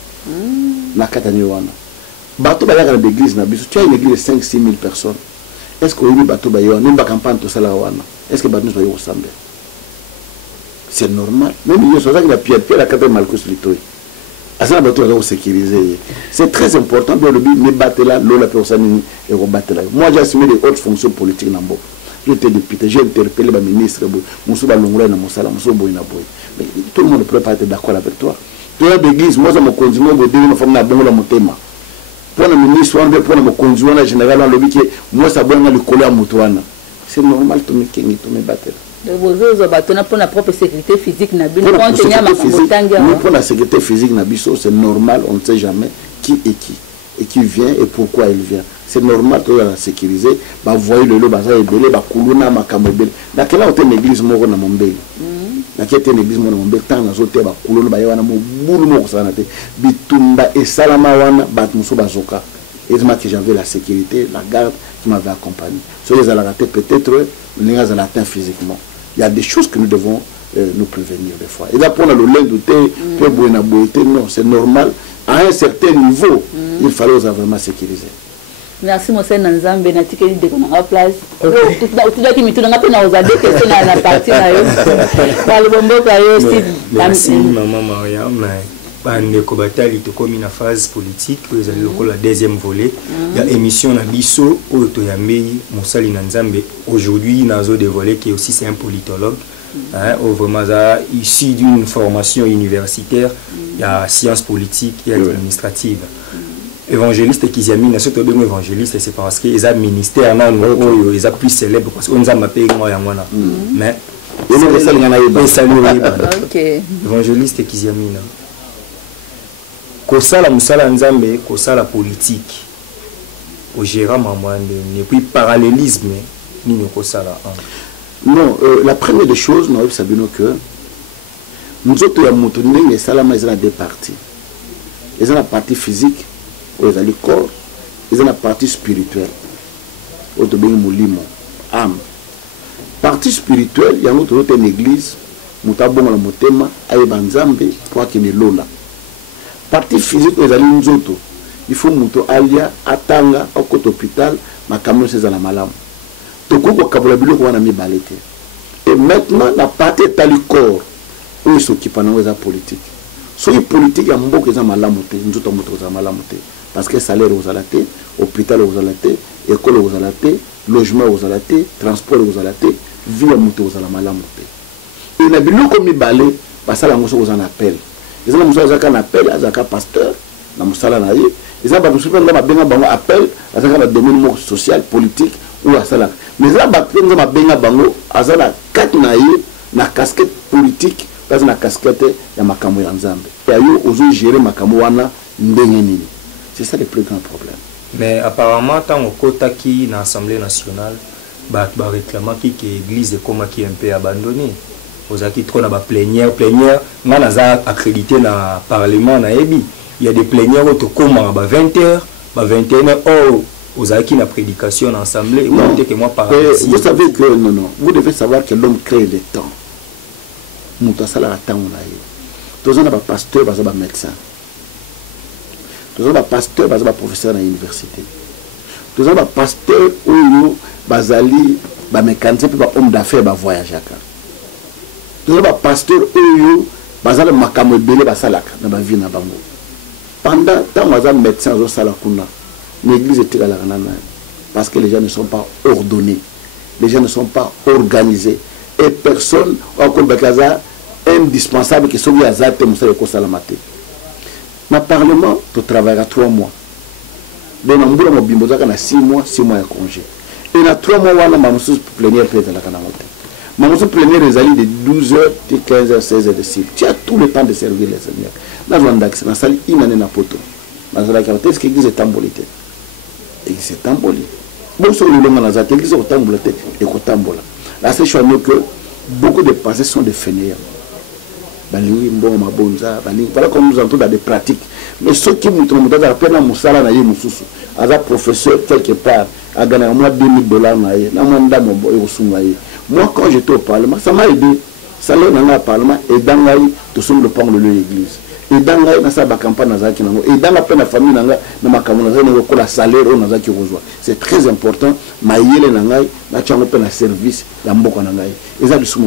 Na katani wana. Bato ba ya kana d'église na biso, tu as une église de 5-6 000 personnes. Est-ce que oui bato ba yo ni ba campagne to sala wana? Est-ce que bato nous yo ressemble? C'est normal. Même il y a ça qui a Pierre la carte Malcus Litoy. Asa bato va sécuriser. C'est très important de le mais battre là, l'eau la personne et rebattre là. Moi j'ai assumé des hautes fonctions politiques dans Mboka. J'étais député, j'ai interpellé le ministre Moussou Balongula na Moussala, Moussou Boyna Boy. Mais tout le monde ne peut pas être d'accord avec toi. Toi d'église, moi ça me continue de dire une forme na bongo la motema. Pour le ministre, on pour me conduire na général en lobby que moi ça bonga le coller à Moutouana. C'est normal to me kengi to me battre. Pour la propre sécurité physique, pour la sécurité physique, c'est normal, on ne sait jamais qui est qui, et qui vient et pourquoi il vient. C'est normal de la sécuriser, bah voyez le bazar est belé, bah kuluna makamobel. Dans quelle autre église moro na mombeli. Dans quelle église moro na mombeli, tant na zote bah kuluna bah yana mo bulu mo sanate, bitumba et salama wana bah muso bazoka. Et que j'avais la sécurité, la garde qui m'avait accompagné. Sur les raté peut-être les gars atteint physiquement. Il y a des choses que nous devons nous prévenir des fois. Et là, pour le lait douté, non, c'est normal. À un certain niveau, il fallait vraiment sécuriser. Merci, Moussa Nanzambe. Je place. Merci, Maman Mariam. Bandeko batali to komi na phase politique que ezali lokola deuxième volet ya émission na biso oyo to yambei Mosali na Nzambe. Aujourd'hui nazo dévoiler que aussi c'est un politologue vraiment issu d'une formation universitaire ya sciences politiques et administratives. Évangéliste Kiziamina surtout bien évangéliste c'est parce que les ministères na oyo ils plus célèbre parce qu'on nzamba pe ngo yangwana mais évangéliste Kiziamina kosala musala nzambe kosala politique au gérant mamwande et puis parallélisme ni kosala non la première des choses nous savons que nous autres ya mutu ndenge salama ezana deux parties ezana la partie physique ezana le corps ezana la partie spirituelle auto bengi molimo âme partie spirituelle ya mutu autre une église mutabonga la motema ayeba nzambe pour akene lola. Partie physique ezali nzoto il faut muto alia atanga au côté hôpital makamno seza la malamu tokoko kabola biloko wana mibalete et maintenant la partie tali corps où il s'occupe na weza politique so y politique ya mboka eza malamu te nzoto moto eza malamu te parce que salaire ozala te hôpital ozala te école ozala te logement ozala te transport ozala te vie ya moto ozala malamu te et na biloko mibale basala ngoso ozana appel. Les gens qui ont appel à pasteur, dans le salon, ils ont appel à un domaine social, politique ou à ça. Mais ils ont appel à la casquette politique baza na casquette ya makambo ya nzambe ya yo ozo gérer makambo wana ndenge nini. C'est ça le plus grand problème. Mais apparemment tant au kotaki na Assemblée nationale ba réclamant que l'église est comme qui est un peu abandonnée. Aux acquis trop na ba plénière ngana za accrédité na parlement na ebi. Il y a des plénières auto comme à 20h, 21h aux acquis la prédication en assemblée que moi par vous savez que non, vous devez savoir que l'homme crée le temps. Muta sala temps na yo. Tous on a ba pasteur, ba médecin. Tous on a pasteur, ba professeur à l'université. Tous on a pasteur ou bazali ba mécanicien puis ba homme d'affaires ba voyageur. Tous on a pasteur ou bazali makambo belé ba salaka na ba vie na bango. Pendant tant bazali médecin zo sala kuna. L'église est la ranana parce que les gens ne sont pas ordonnés, les gens ne sont pas organisés et personne encore bakaza indispensable que soit azate musale ko salamate. Na parlement tu travailleras 3 mois. Donc on mo bimbo zaka na 6 mois de congé. Et na 3 mois wana mamusu plénière peut la kana mote. Mamusu plénière ezali de 12h, de 15h, 16h de cible. Tu as tout le temps de servir les seigneurs. Na vandax na sali inane na poto. Na sala ka est-ce que l'église est tambolité. Et c'est tamboli. Bon, sur le long de la église, au tambola, et au tambola. La seule chose que beaucoup de passés sont des fainéants. Voilà comme nous entrons dans des pratiques. Mais ceux qui nous trouvent dans la peine à Moussala, à un professeur quelque part, à gagner au moins $2000, moi, quand j'étais au Parlement, ça m'a aidé. Ça l'a dans le Parlement et dans tout le monde de l'église. Et dans la campagne, et dans la peine de la famille, c'est très important. Mais service, et ça, c'est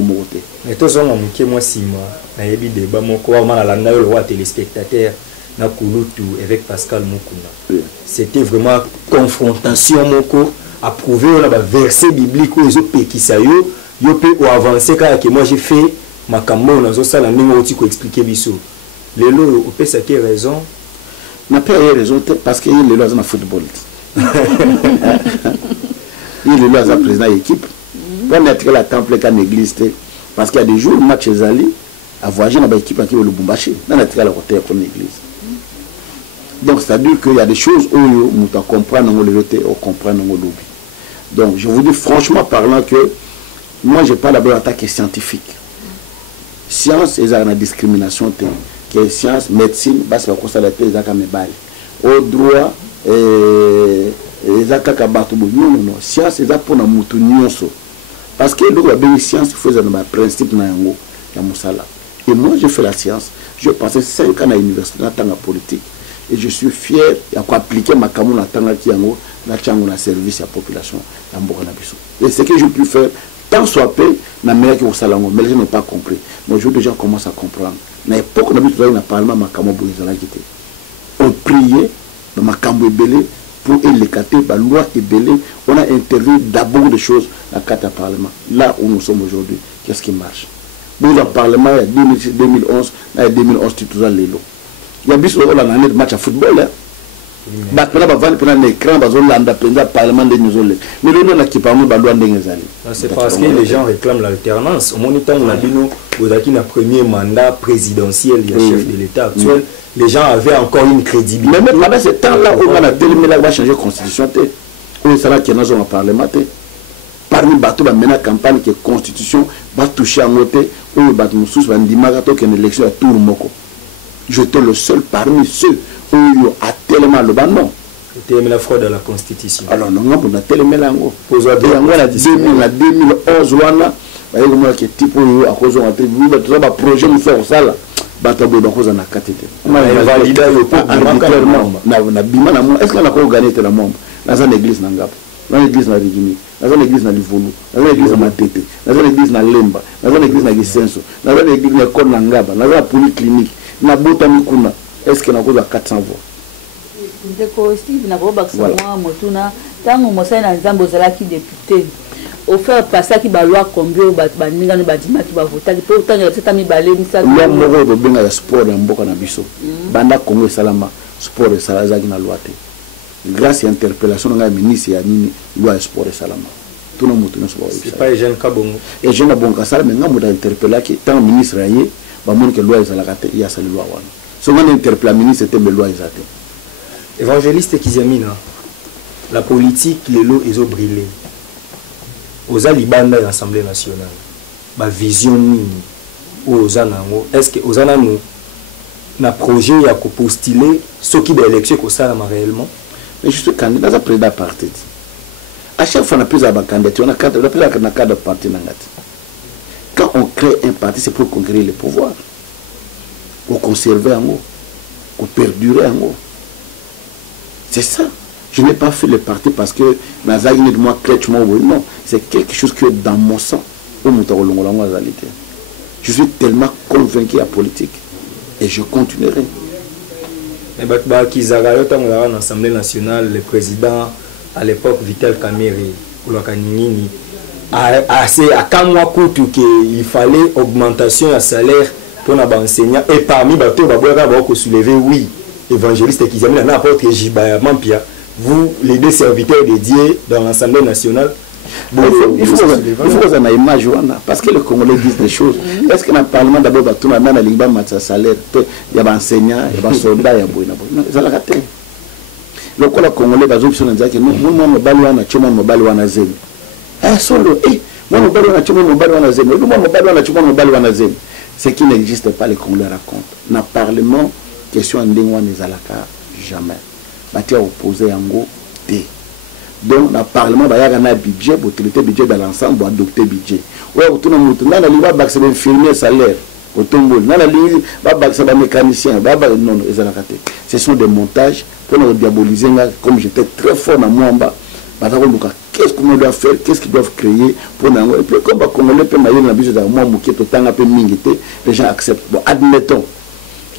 mais tous on a moi si moi, na yebi débat mon quoi mal la le roi téléspectateur na kulutu avec Pascal Mukuna. C'était vraiment confrontation moko à prouver la verset biblique où les autres qui ça yo peut avancer car que moi j'ai fait ma caméra dans ça la ndenge oti ko expliquer biso. Les lots, on peut ça qui raison. On n'a pas raison parce qu'il y a les lois dans le football. Il y a les lois dans le président de l'équipe. On a tiré la temple quand l'église. Parce qu'il y a des jours, le match est allé, à voyager dans l'équipe qui est le Bumbashi. On a tiré la côté comme l'église. Donc, c'est-à-dire qu'il y a des choses où on comprend, on comprend, on lobby. Donc, je vous dis franchement parlant que moi, je parle d'abord en tant que scientifique. Science, il y a une discrimination. Que science, médecine, parce que les acamebali. Au droit, les acakabatoubo. Non. Science, c'est pour la moutounionso. Parce que la science, il faut un principe dans la moussala. Et moi, j'ai fait la science. J'ai passé 5 ans à l'université dans la politique. Et je suis fier d'appliquer ma camoufle dans la service à la population. Et ce que j'ai pu faire, tant soit peu, mais les gens n'ont pas compris. Mais aujourd'hui, les gens commencent à comprendre. À l'époque, on a vu dans le Parlement, on priait, pour électer la loi est belée. On a intervenu d'abord des choses dans le cadre du Parlement. Là où nous sommes aujourd'hui, qu'est-ce qui marche? Dans le Parlement, il y a 2011, il y a 2011, tu as les lots. Il y a bis on a un match à football. C'est parce que les gens réclament l'alternance. Au moment où on a dit nous, le premier mandat présidentiel du chef de l'État actuel, les gens avaient encore une crédibilité. Mais pendant ce temps-là, on a tellement va changer la constitution. On sera qu'il y a un parlement. Parmi les bateaux, il y a une campagne qui est constitution, va toucher à côté, où les bateaux va dire qu'il y a une élection à tout le monde. J'étais le seul parmi ceux où il y a tellement le ban non. C'était la fraude à la constitution. Alors non, on a tellement l'ango. Pour la 2011, on a que type où à cause de un projet nous fait ça là. Batabo à cause de la cathédrale. On a validé le pas arbitrairement. Est-ce qu'on a encore gagné la membre dans une église n'angap, dans une église na Rigimi, dans une église na Livolu, dans une église na Matete, dans une église na Lemba, dans une église na Gisenso, dans une église na Konangaba, dans une polyclinique. Na bota mikuna est-ce que na koza 400 voix ndeko Steve na robaksa moi motuna tango mosai na nzambo zalaki député au faire passer qui ba loi combien ba ninga no badima ki ba vota pour tant que c'est ami balé misa loi moko do benga ya sport na mboka na biso banda Congo salama sport et salaza ki na loi te grâce à interpellation na ministre ya nini loi sport et salama tout le monde no sport c'est pas jeune kabongo et jeune bonga sala mais ngamu da interpeller ki tant ministre aye bamoni ke loi ezalaka te ya sali loi wana so ngana interpella ministre te me loi eza te. Évangéliste Kizamina, la politique lelo ezo brûler oza libanda ya Assemblée nationale ba vision nini oza nango est-ce que oza nanu na projet ya ko postuler ce qui ba élection ko salama réellement? Mais je suis candidat à président parti. À chaque fois on a plus à ba candidature on a cadre na cadre parti nangati. Quand on crée un parti c'est pour conquérir le pouvoir, pour conserver en haut, pour perdurer en haut. C'est ça. Je n'ai pas fait le parti parce que Nazari n'est de moi crèchement non, c'est quelque chose qui est dans mon sang. Je suis tellement convaincu à la politique et je continuerai. Mais dans l'Assemblée nationale, le président à l'époque Vital Kamerhe il fallait augmentation de salaire pour les enseignants et parmi les soulever oui, évangéliste qui amène n'importe Mampia, vous les deux serviteurs dédiés dans l'Assemblée nationale. Il faut qu'on ait une image parce que les Congolais disent des choses. Est-ce que dans le Parlement d'abord tout le monde a un salaire, il y a des enseignants, il y a des soldats, il y a des ça l'a raté. Le Congolais va dire que nous sommes balouana, tu m'as balouana zem. Ah solo, moi me balouana, tu m'as balouana zem. Nous me balouana, tu m'as balouana zem. Ce qui n'existe pas, les Congolais racontent. Dans le Parlement, question en lingua n'est jamais. Batia opposé en gros T. Donc, dans le Parlement, il y a un budget, pour traiter le budget dans l'ensemble, pour adopter le budget. Oui, tout le monde, il y a un infirmier salaire, il y a un mécanicien, non, ce sont des montages pour nous diaboliser, comme j'étais très fort dans mon bas. Qu'est-ce qu'on doit faire, qu'est-ce qu'ils doivent créer pour nous. Et puis, comme on peut les gens acceptent. Bon, admettons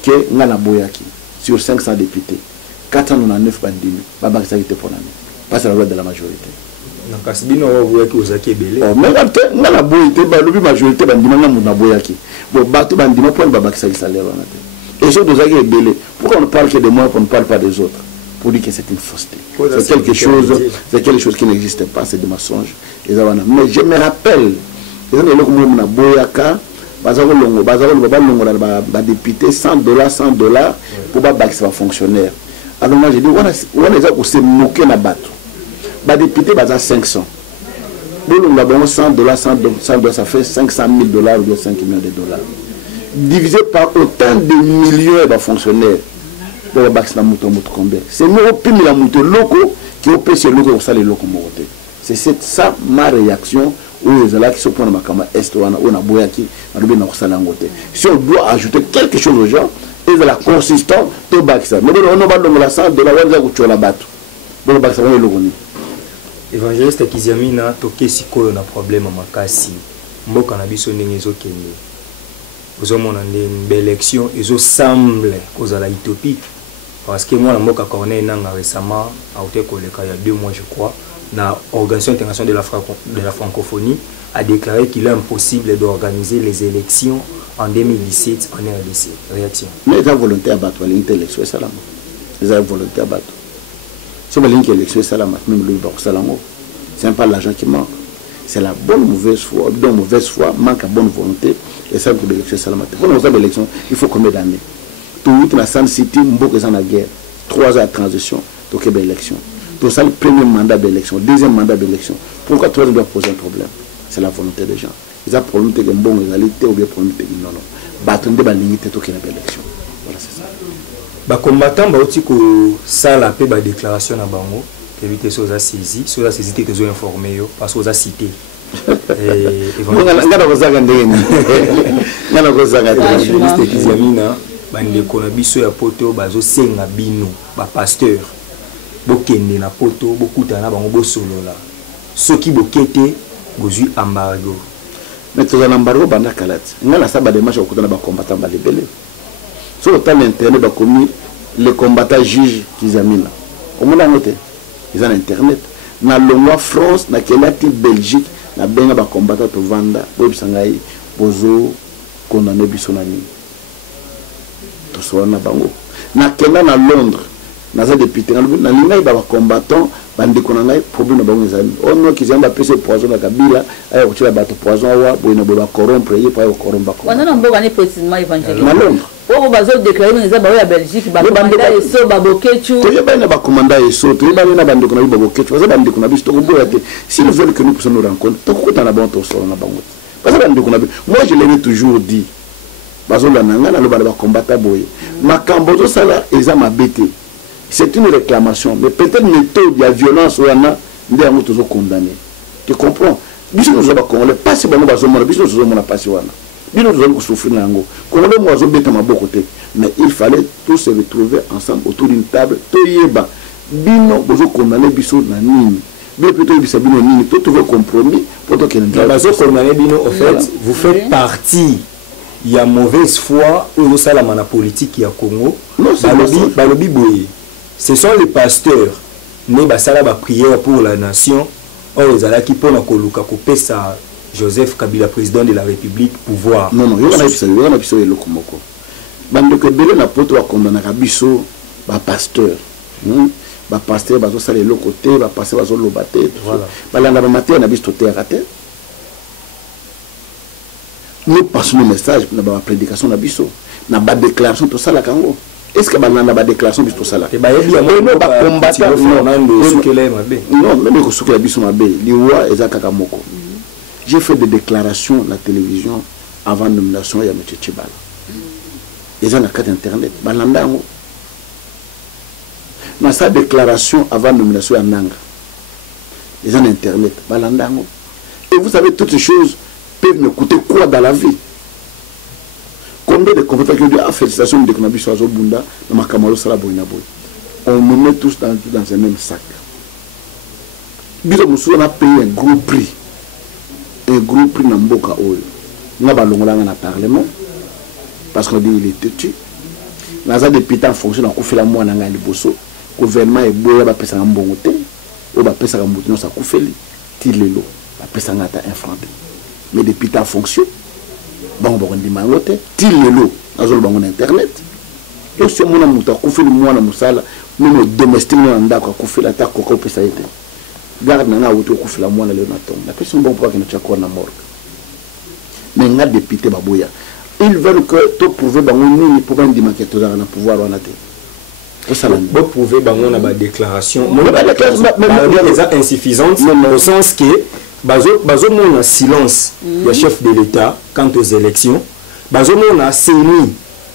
que nous avons sur 500 députés, 409 bandits, ça a été pour l'année. Pas c'est la loi de la majorité. Donc, si vous avez que vous avez belé. Mais la majorité, et ceux qui ont belé. Pourquoi on ne parle que de moi, on ne parle pas des autres? Pour dire que c'est une fausseté. C'est quelque chose qui n'existe pas, c'est des mensonges. Mais je me rappelle, les gens qui ont boyaka, député $100 pour que fonctionnaire. Alors moi j'ai dit, on s'est moqué na bateau. Les députés sont 500. Nous avons $100, ça fait $500 000 ou bien $5 millions. Divisé par autant de millions de fonctionnaires. C'est nous qui la moto locaux qui ont payé locaux pour les locaux. C'est ça ma réaction. Qui sont pour si on doit ajouter quelque chose aux gens, et de la consistance, tout ça. Mais on va dans la salle de la évangéliste Kizamina, toke sikoyo na problème makasi. Mboka na biso ndenge ezokende. Ozomona une belle élection, ezo semble kozala utopique. Parce que moi, na mboka Corneille nanga récemment, a été koleka il y a 2 mois je crois, na Organisation internationale de la francophonie a déclaré qu'il est impossible d'organiser les élections en 2017 en RDC. Réaction. Mais ils ont volonté à battre l'élection et salam. Ils ont volonté à battre. Si vous voulez l'élection et salam, c'est pas l'argent qui manque. C'est la bonne mauvaise foi. Donc mauvaise foi manque à bonne volonté et ça pour l'élection et salam. Pour nous faire l'élection, il faut combien d'années? Tout le monde San City, Mbok est en guerre. 3 ans de transition, donc il y a l'élection. Tout ça, le premier mandat d'élection, deuxième mandat d'élection. Pourquoi 3 ans doivent poser un problème? C'est la volonté des gens. Ils ont un problème de bon égalité ou bien problème de non. Bâton de balinité tout qui est l'élection. Voilà, c'est ça. Les combattants ont ça la paix déclaration à Bango. Éviter ceux à saisi, ceux à saisi qui sont informés parce qu'ils ont cité. Bandeko na biso ya poto bazo senga bino ba pasteur bokende na poto bokuta na bango bosolola soki bokete bozui embargo mais tout embargo banda kalati ngala sa ba démarche okuta na ba combattant ba lebele sur le temps internet ba commis les combattants juge Kizamina au monde noté ils ont internet na longwa France na kelati Belgique na benga ba combattant to vanda bo bisangai bozo condamné biso na ni na Londres, dans un député, na linga ba combattant bande konanga problème na bango ezali ono kizamba pese poison na kabila ayo kutila bato poison wa boina boba corrompre ye pa corrompre ko wana na mboka ni précisément évangélique malon o bazo déclarer ngeza ba ya Belgique ba banda eso ba bokechu to yeba na ba commandant eso to yeba na bande kona ba bokechu baza bande kona biso to boya te s'ils veulent que nous puissions nous rencontrer to ko tana bon to so na bango parce que bande kona moi je l'ai toujours dit bazo la nanga na lo ba combattre boye makambo to sala eza mabete. C'est une réclamation, mais peut-être une méthode de violence ou yana ndé amu toujours condamné. Tu comprends? Biso nous avons congolais pas si bango bazo mona biso nous avons pas si wana. Biso nous avons souffrir nango. Congolais moi zo beta maboko te, mais il fallait tous se retrouver ensemble autour d'une table to yeba. Bino bozo condamné biso na nini. Bien plutôt bisa bino nini to trouver compromis pour que nous bazo condamné bino au fait vous faites partie. Il y a mauvaise foi au sein de la politique à Congo. Balobi boye. Ce sont les pasteurs ne basala ba prière pour la nation. Or les ala qui pona koluka kopesa Joseph Kabila président de la République pouvoir. Non non, yo na biso eloko moko. Bando ke bele na poto akondana ka biso ba pasteur. Ba pasteur bazo sala eloko te, ba pasteur bazo lobate. Voilà. Balanda ba matin na biso te akate. Nous passons le message pour la prédication de Bisso, na ba déclaration tout ça la Congo. Est-ce que balanda ba déclaration Bisso tout ça là? Non, ba combattre non, même que soukela Bisso mabe, liwa ezaka moko. J'ai fait des déclarations à la télévision avant nomination ya M. Tchibala. Ils ont la carte internet, balanda ngo. Dans sa déclaration avant nomination à Nanga. Ils ont internet, balanda ngo. Et vous savez toutes ces choses peuvent me coûter quoi dans la vie? Combien de compétences que Dieu a félicitations de Konabi Soazo Bunda, dans ma camarade Sala Boinaboy. On me met tous dans un même sac. Biso Moussou a payé un gros prix. Un gros prix dans Mboka Oyo. Nous avons dans le Parlement. Parce qu'on dit qu'il est têtu. Nous avons des pitans en fonction de la moine dans le bosso. Le gouvernement est beau, il va passer en bon côté. Il va passer en bon côté, ça coûte le tilo. Il va passer en infranté. Mais depuis ta fonction, bon, on dit mangote, til lelo, azol bangon internet. Et ce mon amour, t'as coupé le mois na musala, même le domestique n'a pas coupé la taque au peut ça été. Garde n'a pas coupé la moine le naton. La personne bon pour qu'il ne tient quoi na morgue. Mais n'a député babouya. Ils veulent que tu prouves bangon ni pour un dimanche que tu as un pouvoir en athée. Vous pouvez bangon na ba déclaration. Mon déclaration est insuffisante au sens que bazo mon silence le chef de l'État quant aux élections bazo mon CENI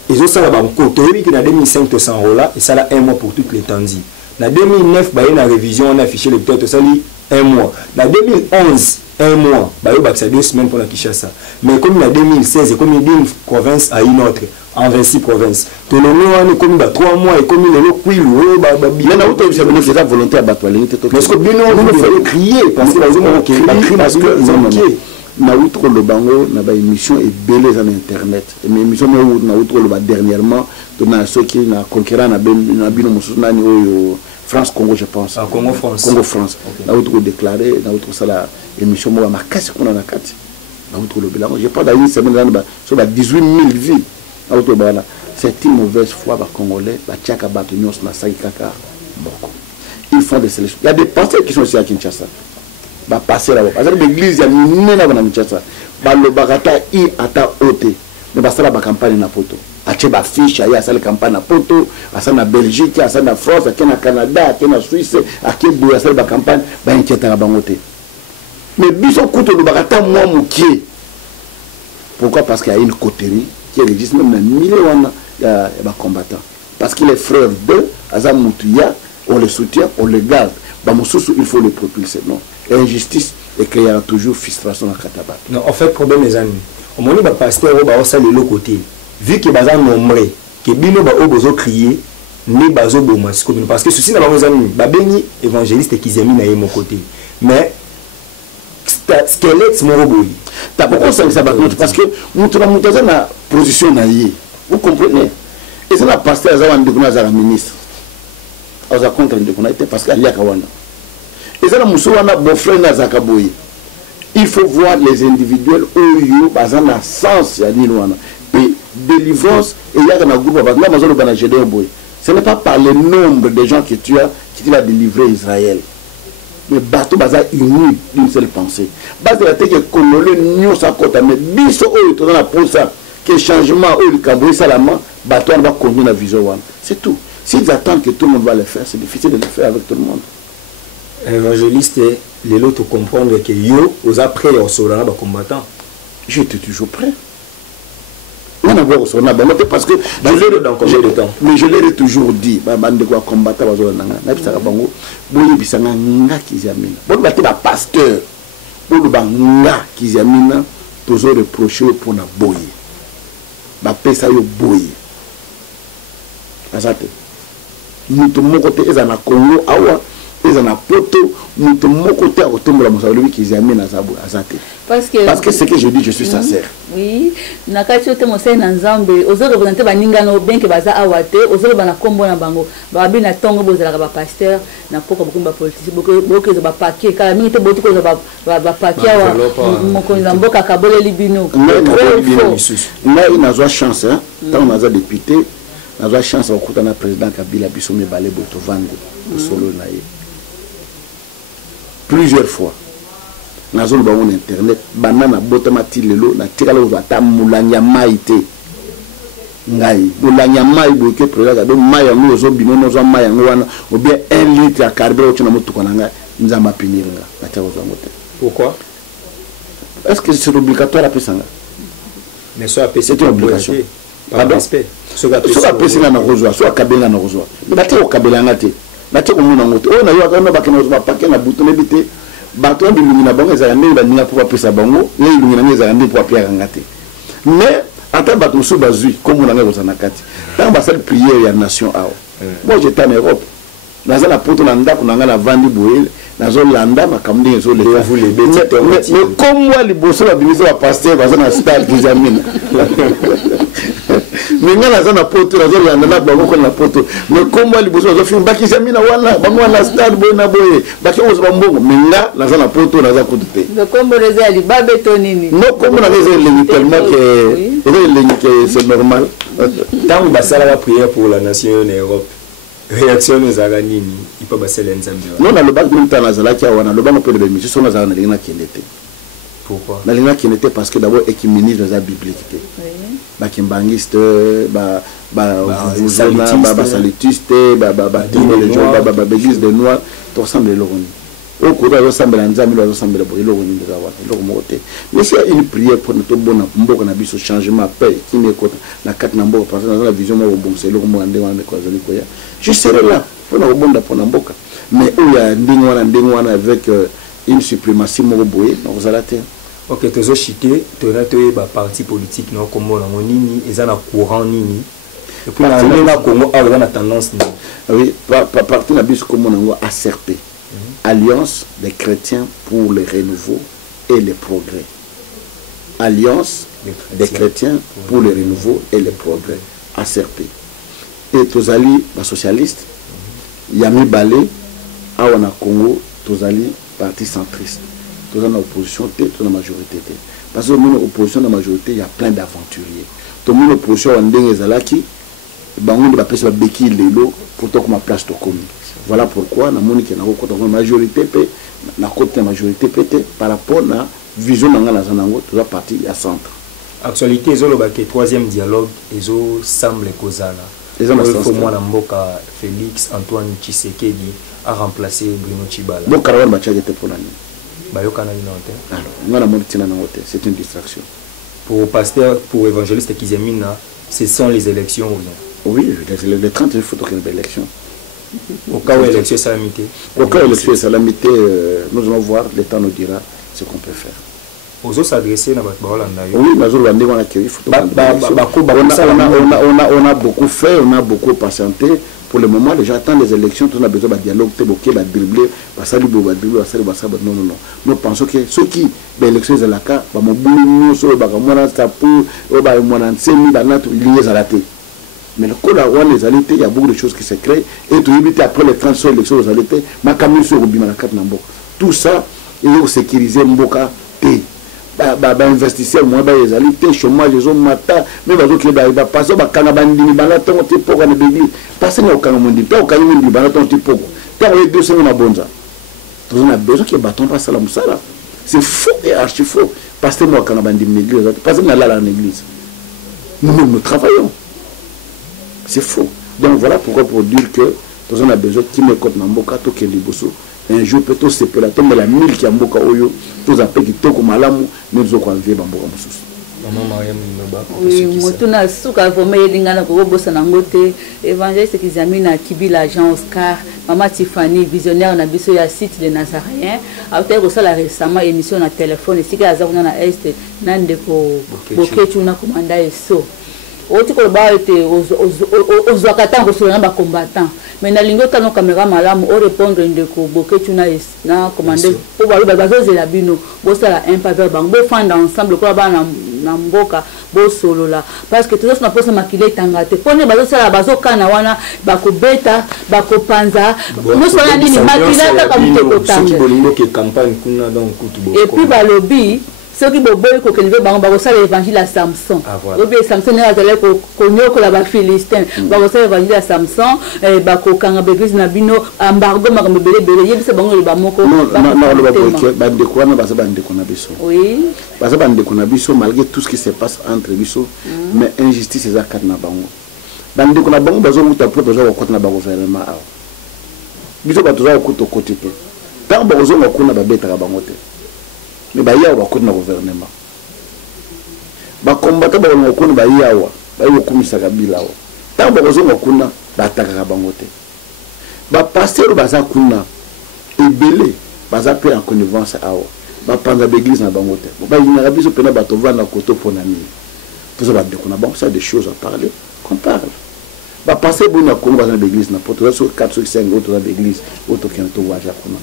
ils ont ça là côté oui que dans 2005 to 100 € et ça là un mois pour toute l'étendue. Dans 2009 ba une révision on a affiché le peut-être ça li un mois. Dans 2011 un mois ba yo baksa 2 semaines pour la Kinshasa. Mais comme en 2016 et comme d'une province à une autre en 26 provinces. Tout le monde comme 3 mois et comme le quilu il y en a autre c'est déjà volonté à battre les parce que bien on fait crier parce que na outre le bango na ba émission et belé en internet et mes émissions na outre le dernièrement na ceux qui na conquérant na bino musuna ni oyo France Congo je pense Congo France na outre déclaré na outre ça la émission mo ma casse qu'on a kati na outre le bilan j'ai pas d'ailleurs semaine là sur 18 000 vies. C'est une mauvaise foi par Congolais, ils font des sélections. Il y a des pasteurs qui sont ici à Kinshasa. Passer là-bas. Parce que l'église, il y a une à Kinshasa. Le bagata i ata ote. Mais parce que la campagne na poto. Ache ba fiche, il y a la campagne na poto, à la Belgique, à la France, à la Canada, à la Suisse, à la campagne, ba inquiète à bangote. Mais biso kuto le bagata moi moukié. Pourquoi? Parce qu'il y a une coterie qui existe même dans milliers de combattants. Parce qu'il est frère d'eux, Azam Moutouya, on le soutient, on le garde. Bamoussou, il faut le propulser. Non. Injustice et qu'il y aura toujours frustration à Kataba. Non, en fait, le problème, les amis, au moment où le pasteur va de l'autre côté, vu qu'il y a nombreux, que Bino va au crier, ne bazo bomas comme parce que ceci n'a pas besoin de babeni évangéliste qui zemi na mon côté. Mais squelette mon robot. T'as pourquoi ça parce que nous avons une position naïe. Vous comprenez? Et c'est la pasteur Zawan de Gounaza la ministre. On a contre de Gounaïté parce qu'il y a Kawana. Et c'est la Moussouna Bofré Nazakaboui. Il faut voir les individuels où il y a un sens, il y a une délivrance et il y a un groupe de ce n'est pas par le nombre de gens que tu as qui va délivrer Israël. mais bateau baza uni d'une seule pensée. Base la tête que Congolais nous ça côté mais biso oyo to na pour ça que changement oyo le Cambodge salama bateau on va conduire la vision one. C'est tout. S'ils attendent que tout le monde va le faire, c'est difficile de le faire avec tout le monde. Évangéliste, les autres comprendre que yo aux après au solana ba combattant. J'étais toujours prêt. On a voir au solana parce que dans combien de temps? Mais je l'ai toujours dit, bande quoi combattre au solana. Na bisaka bango, boye bisanga nga kizamina. Bon baté ba pasteur. Bon ba nga kizamina toujours reprocher pour na boye. Ba pesa yo boye. Azate. Mutu moko te eza na Congo awa. Ils ont un poteau, nous te côté à retourner la Moussaloui qui amène à Zabou Azate. Parce que ce que je dis, je suis sincère. Oui, Nakacho te mosé na Nzambe, ozo représenter baninga no bien que baza awate, ozo bana kombo na bango, babi na tongo bozala ba pasteur, na poko beaucoup ba politicien, beaucoup ba paquet, kala mingi te botu ko ba paquet wa mokonza mboka kabole libino. Là il n'a pas chance hein, tant on a député, n'a pas chance au côté na président Kabila biso me balé boto vande solo na ye. Plusieurs fois na zone ba on internet banana botamati lelo na tikala ozata mulanya maite ngai mulanya mai boke projet do mai ngo zo binono zo mai ngo wana ou bien 1 litre ya carburant tu na mutuko na ngai nzamba piniringa na tako zo ngote. Pourquoi? Est-ce que c'est obligatoire à pesanga? Mais soit c'est une obligation. Par respect. Soit pesanga na rozwa, soit kabela na rozwa. Mais bateko kabela ngate. Bateko muna ngote. O na yo akana bakena zo ba paquet na buto nebite. Bato de lumina bango za ndé ba ninga pour pesa bango le lumina ngeza ndé pour pierre ngate mais ata bato so bazui comme on a ngeza na kati dans ba salle prière ya nation awa moi j'étais en Europe dans la poto na ndako na ngala vandi boel na zo landa makamdi zo le vous les bêtes mais comme moi liboso ba bimiso ba pasteur ba na stade kizamina mais ngala za na poto na zo landa na bango ko na poto mais comme moi liboso zo film ba kizamina wana bango na stade boy na boy ba ki ozo ba mbongo mais nga na za na poto na za kutute de comme reza ali ba betonini non comme na reza le tellement que c'est normal tant ba sala la prière pour la nation en Europe. Réaction aux Aganini, il peut passer l'ensemble. Non, dans le bac de l'Intanazala qui a le bac de l'émission, sur la Zana qui était. Pourquoi? La Lina qui était parce que d'abord, équiministre de la biblique. Bakimbangiste, salitiste, béglise de noir, tout ressemble à l'oroni. Au cours de l'ensemble, il ressemble à l'oroni de la mais s'il y a une prière pour notre bon mboka na biso changement paix qui m'écoute la carte na mboka parce que dans la vision moi bon c'est le moment ndé wana ko zali ko ya je serai là pour na bonda pour na mboka mais où il y a ndingwana avec une suprématie mo boye na kozala te. OK tozo chité tona toye ba parti politique non comme na nini eza na courant nini et puis na Congo a na tendance ni oui parti na biso comme on a ACRP Alliance des chrétiens pour le renouveau et le progrès. Alliance des chrétiens pour le renouveau et le progrès. ACRP. Et Tozali, les socialistes, Yami Balé, Awana Congo, Tozali, parti centriste. Tozali l'opposition, Tozali la majorité. Parce que dans l'opposition, la majorité, il y a plein d'aventuriers. Tout le monde l'opposition, on a des Zalaki, Bango de la Beki Lelo, pour toi comme place de commun. Voilà pourquoi na moni que na ko la majorité pe na côté majorité pété par rapport à la vision de la zanango tout parti à centre. Actualité zolo ba ke troisième dialogue ezo semble kozala. Il faut moi na mboka Félix Antoine Tshisekedi a remplacé Bruno Tshibala. Bon Karawan ba tchagete pour l'année. Ba yo kana ninote. Alors, ngana moni tina na hotel, c'est une distraction. Pour pasteur pour évangéliste Kizamina, ce sont les élections ou bien? Oui, les 30 il faut qu'il y ait une élection. Au cas où l'élection est salamité. Au cas où l'élection est salamité, nous allons voir, le temps nous dira ce qu'on peut faire. Aux autres s'adresser à oui, on a beaucoup fait, on a beaucoup patienté. Pour le moment, les gens attendent les élections, on a besoin de dialogue, non. Nous pensons que ceux qui, l'élection est la cas, mais le coup là, les alités, il y a beaucoup de choses qui se créent. Et tout éviter après les transferts élections aux alités, ma camion sur tout ça, il faut sécuriser Mboka. Investisseurs, moi, les alités, chômage, les hommes, matin, mais les autres qui va passer, Kanabandini, Balaton, Tipo, Kanabébi, passer au Kanamundi, pas au Kanamundi, Balaton, Tipo. T'as eu 2 semaines à Bonza. On a besoin que bâton passe à la moussala. C'est faux et archi faux. Parce que moi, quand on a une église, parce que nous allons à l'église. Nous travaillons. C'est faux. Donc voilà pourquoi pour dire que on a besoin qui me compte dans Mboka, tout qui est liboso. Un jour peut-être c'est pour la tombe de la mille qui a Mboka Oyo, tous appels qui toquent comme alamu, nous avons enlevé Mboka Moussous. Maman Mariam Minoba. Oui, motuna suka vome yelingana ko bossa nangote évangéliste Kizamina Kibila Jean Oscar Maman Tiffany visionnaire na biso ya site de Nazaréen après ko sala récemment émission na téléphone ici ka azakuna na est nande ko boketu na komanda eso oti ko ba ete ozwaka tango sur na combattant mais na lingo tano caméra malamu o répondre ndeko boketu na commander po ba bazozela bino bosala un pas vers bango bo fanda ensemble ko ba na mboka bo solo la parce que toujours na posa makile tangate pone bazosala bazokana wana bakobeta bakopanza musona nini makile ta kamuteko tanga campagne kuna donc kutubo et puis balobi ceux qui boboy ko kenive bango bakosala évangile à Samson obi Samson na zala ko nyoko la ba Philistin bakosala évangile à Samson bakokanga beglise na bino embargo makambe belebele yebisa bango le bamoko non le baboke bande ko na basa bande ko na biso oui basa bande ko na biso malgré tout ce qui se passe entre biso mais injustice eza kat na bango bande ko na bango bazo muta pour bazo ko na bango gouvernement awa biso bato za ko to côté te tant bazo ko na babeta ka bango te mais ba yawa ko na gouvernement ba combattre ba ko na ba yawa ba yo kumisa kabila wa tant bazo ko na ba taka bango te ba pasteur baza kuna ebele baza pe en connivence awa ba panda l'église na bango te ba yina biso pena ba to vana koto pona ni tout ba de kuna bon ça des choses à parler qu'on parle ba passer bona ko ba na l'église na poto sur 4 sur 5 autres dans l'église auto qui to waja kuna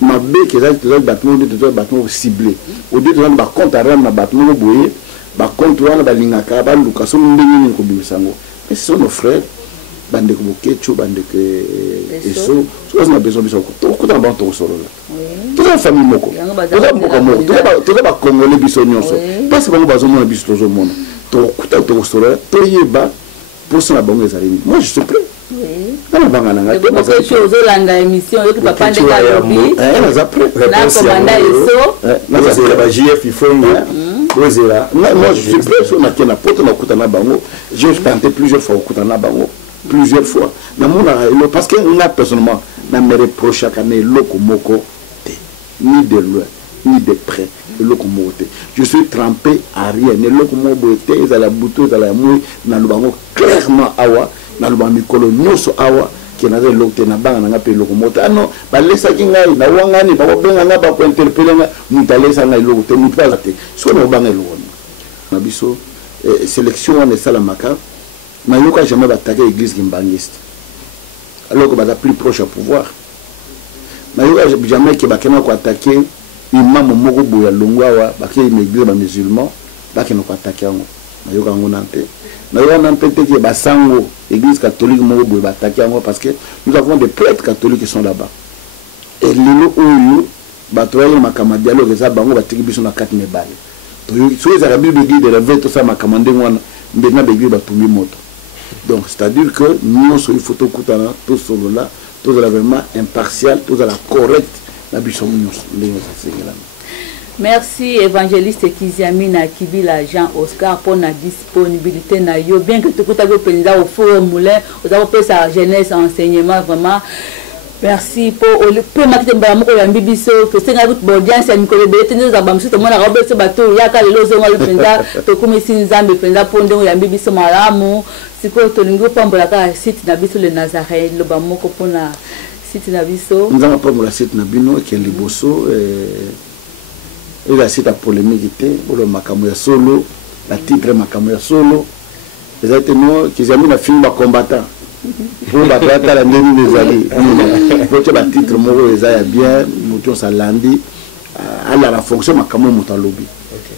ma be que ça tout battement de battement ciblé au dit dans ba compte à na battement boye ba compte wana ba lingaka ba luka so ndenge ni ko bimisango mais ce sont nos frères bande ko bokecho bande que eso so on a besoin biso ko ta ba to solo là toute la famille moko tout ba congolais biso nyonso parce que ba bazo mona biso tozo mona to kuta to solo to yeba pour ça la bonne ezali moi je suis prêt na banga na ngate parce que chose langa émission yo ki papa de Kalobi na za prêt na komanda eso na za ba JF il faut moi je suis prêt sur na kena poto na kuta na bango j'ai tenté plusieurs fois kuta na bango plusieurs fois na mona parce que on a personnellement na me reproche à ne loko moko te ni de loin ni de près le loko moko te je suis trempé à rien ne loko moko te ils à la bouteille à la mouille na bango clairement awa na ba mikolo nyoso awa qui na le loko na banga na pe loko moko ah non ba lesa kingai na wangani ba benga nga ba ko interpeller nga mutalesa nga loko te mutala te so na banga loko na biso sélection on est salamaka mais il n'y a jamais attaqué l'église gimbangiste alors que va plus proche au pouvoir mais il n'y a jamais qui va attaquer imam moko boya longwa ba ki l'église ba musulman ba ki no attaquer ngo mais il y a ngonante mais il y a n'empêche que ba sango église catholique moko boya attaquer ngo parce que nous avons des prêtres catholiques qui sont là-bas et lelo oyo ba toye makama dialogue za bango ba tiki biso na 4 mebale to yo so za bible de la veille to sa makamande ngwana mbena beglise ba tumbi moto. Donc, c'est-à-dire que nous, il faut tout tout solo là, tout vraiment impartial, tout la correct, la merci, évangéliste Kizamina Kibila Jean Oscar, pour la disponibilité. Bien que tout le monde au four au moulin, vous avez fait sa jeunesse, enseignement, vraiment. Merci pour le peu matin de la Bibiso, que c'est un audience à Nicolas Bété, nous avons tout le monde à Robert ce bateau, il y a qu'à le zonal le président, tout comme ici nous avons le président pour nous, il y a Bibiso Malamu, c'est quoi tout le monde pour la site Nabiso le Nazaré, le Bamoko pour la site Nabiso. Nous avons pas la site Nabino qui est Liboso, et la site à polémique, pour le Makamoya Solo, la titre Makamoya Solo, les atténuants qui ont mis la film à combattant. Pour la la ndeni des alliés pour que la titre moro ezaya bien muto salandi à la fonction makamo mutalobi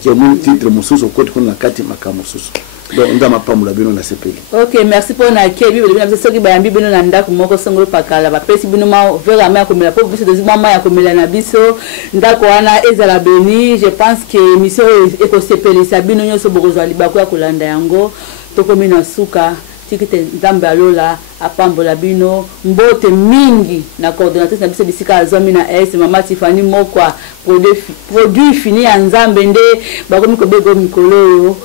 qui est mon titre mususu côté qu'on a kati makamo mususu donc on dama pas mula bino na sepeli. OK, merci pour na kebi bino na soki ba yambi bino na ndako moko songolo pakala ba pesi bino ma vera ma komela pour biso de mama ya komela na biso ndako wana ezala beni. Je pense que émission eko sepeli sabino nyoso bokozwa libako ya kolanda yango tokomi na suka tikite nzambe alola apambola bino mbote mingi na coordinatrice na biso bisika azomi na S mama Tiffany Mokwa produit fini ya nzambe nde bakomi kobego mikolo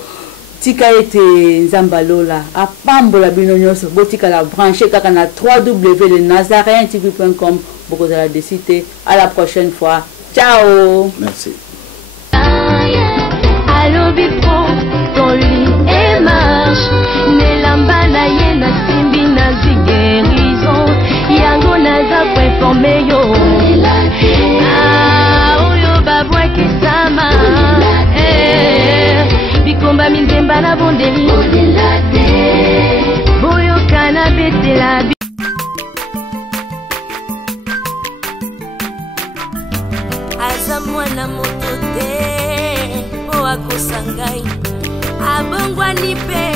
tika ete nzambe alola apambola bino nyonso botika la brancher kaka na www.lenazareentv.com bokozala desite. À la prochaine fois. Ciao. Merci. Allo bifo ton lit et marche nelamba na ye na simbi na ziguerison yango naza informé yo oyo babwa kisama bikomba mindemba na bondeli boyo kana betela aza mwana moto te po akosangai abongwani pe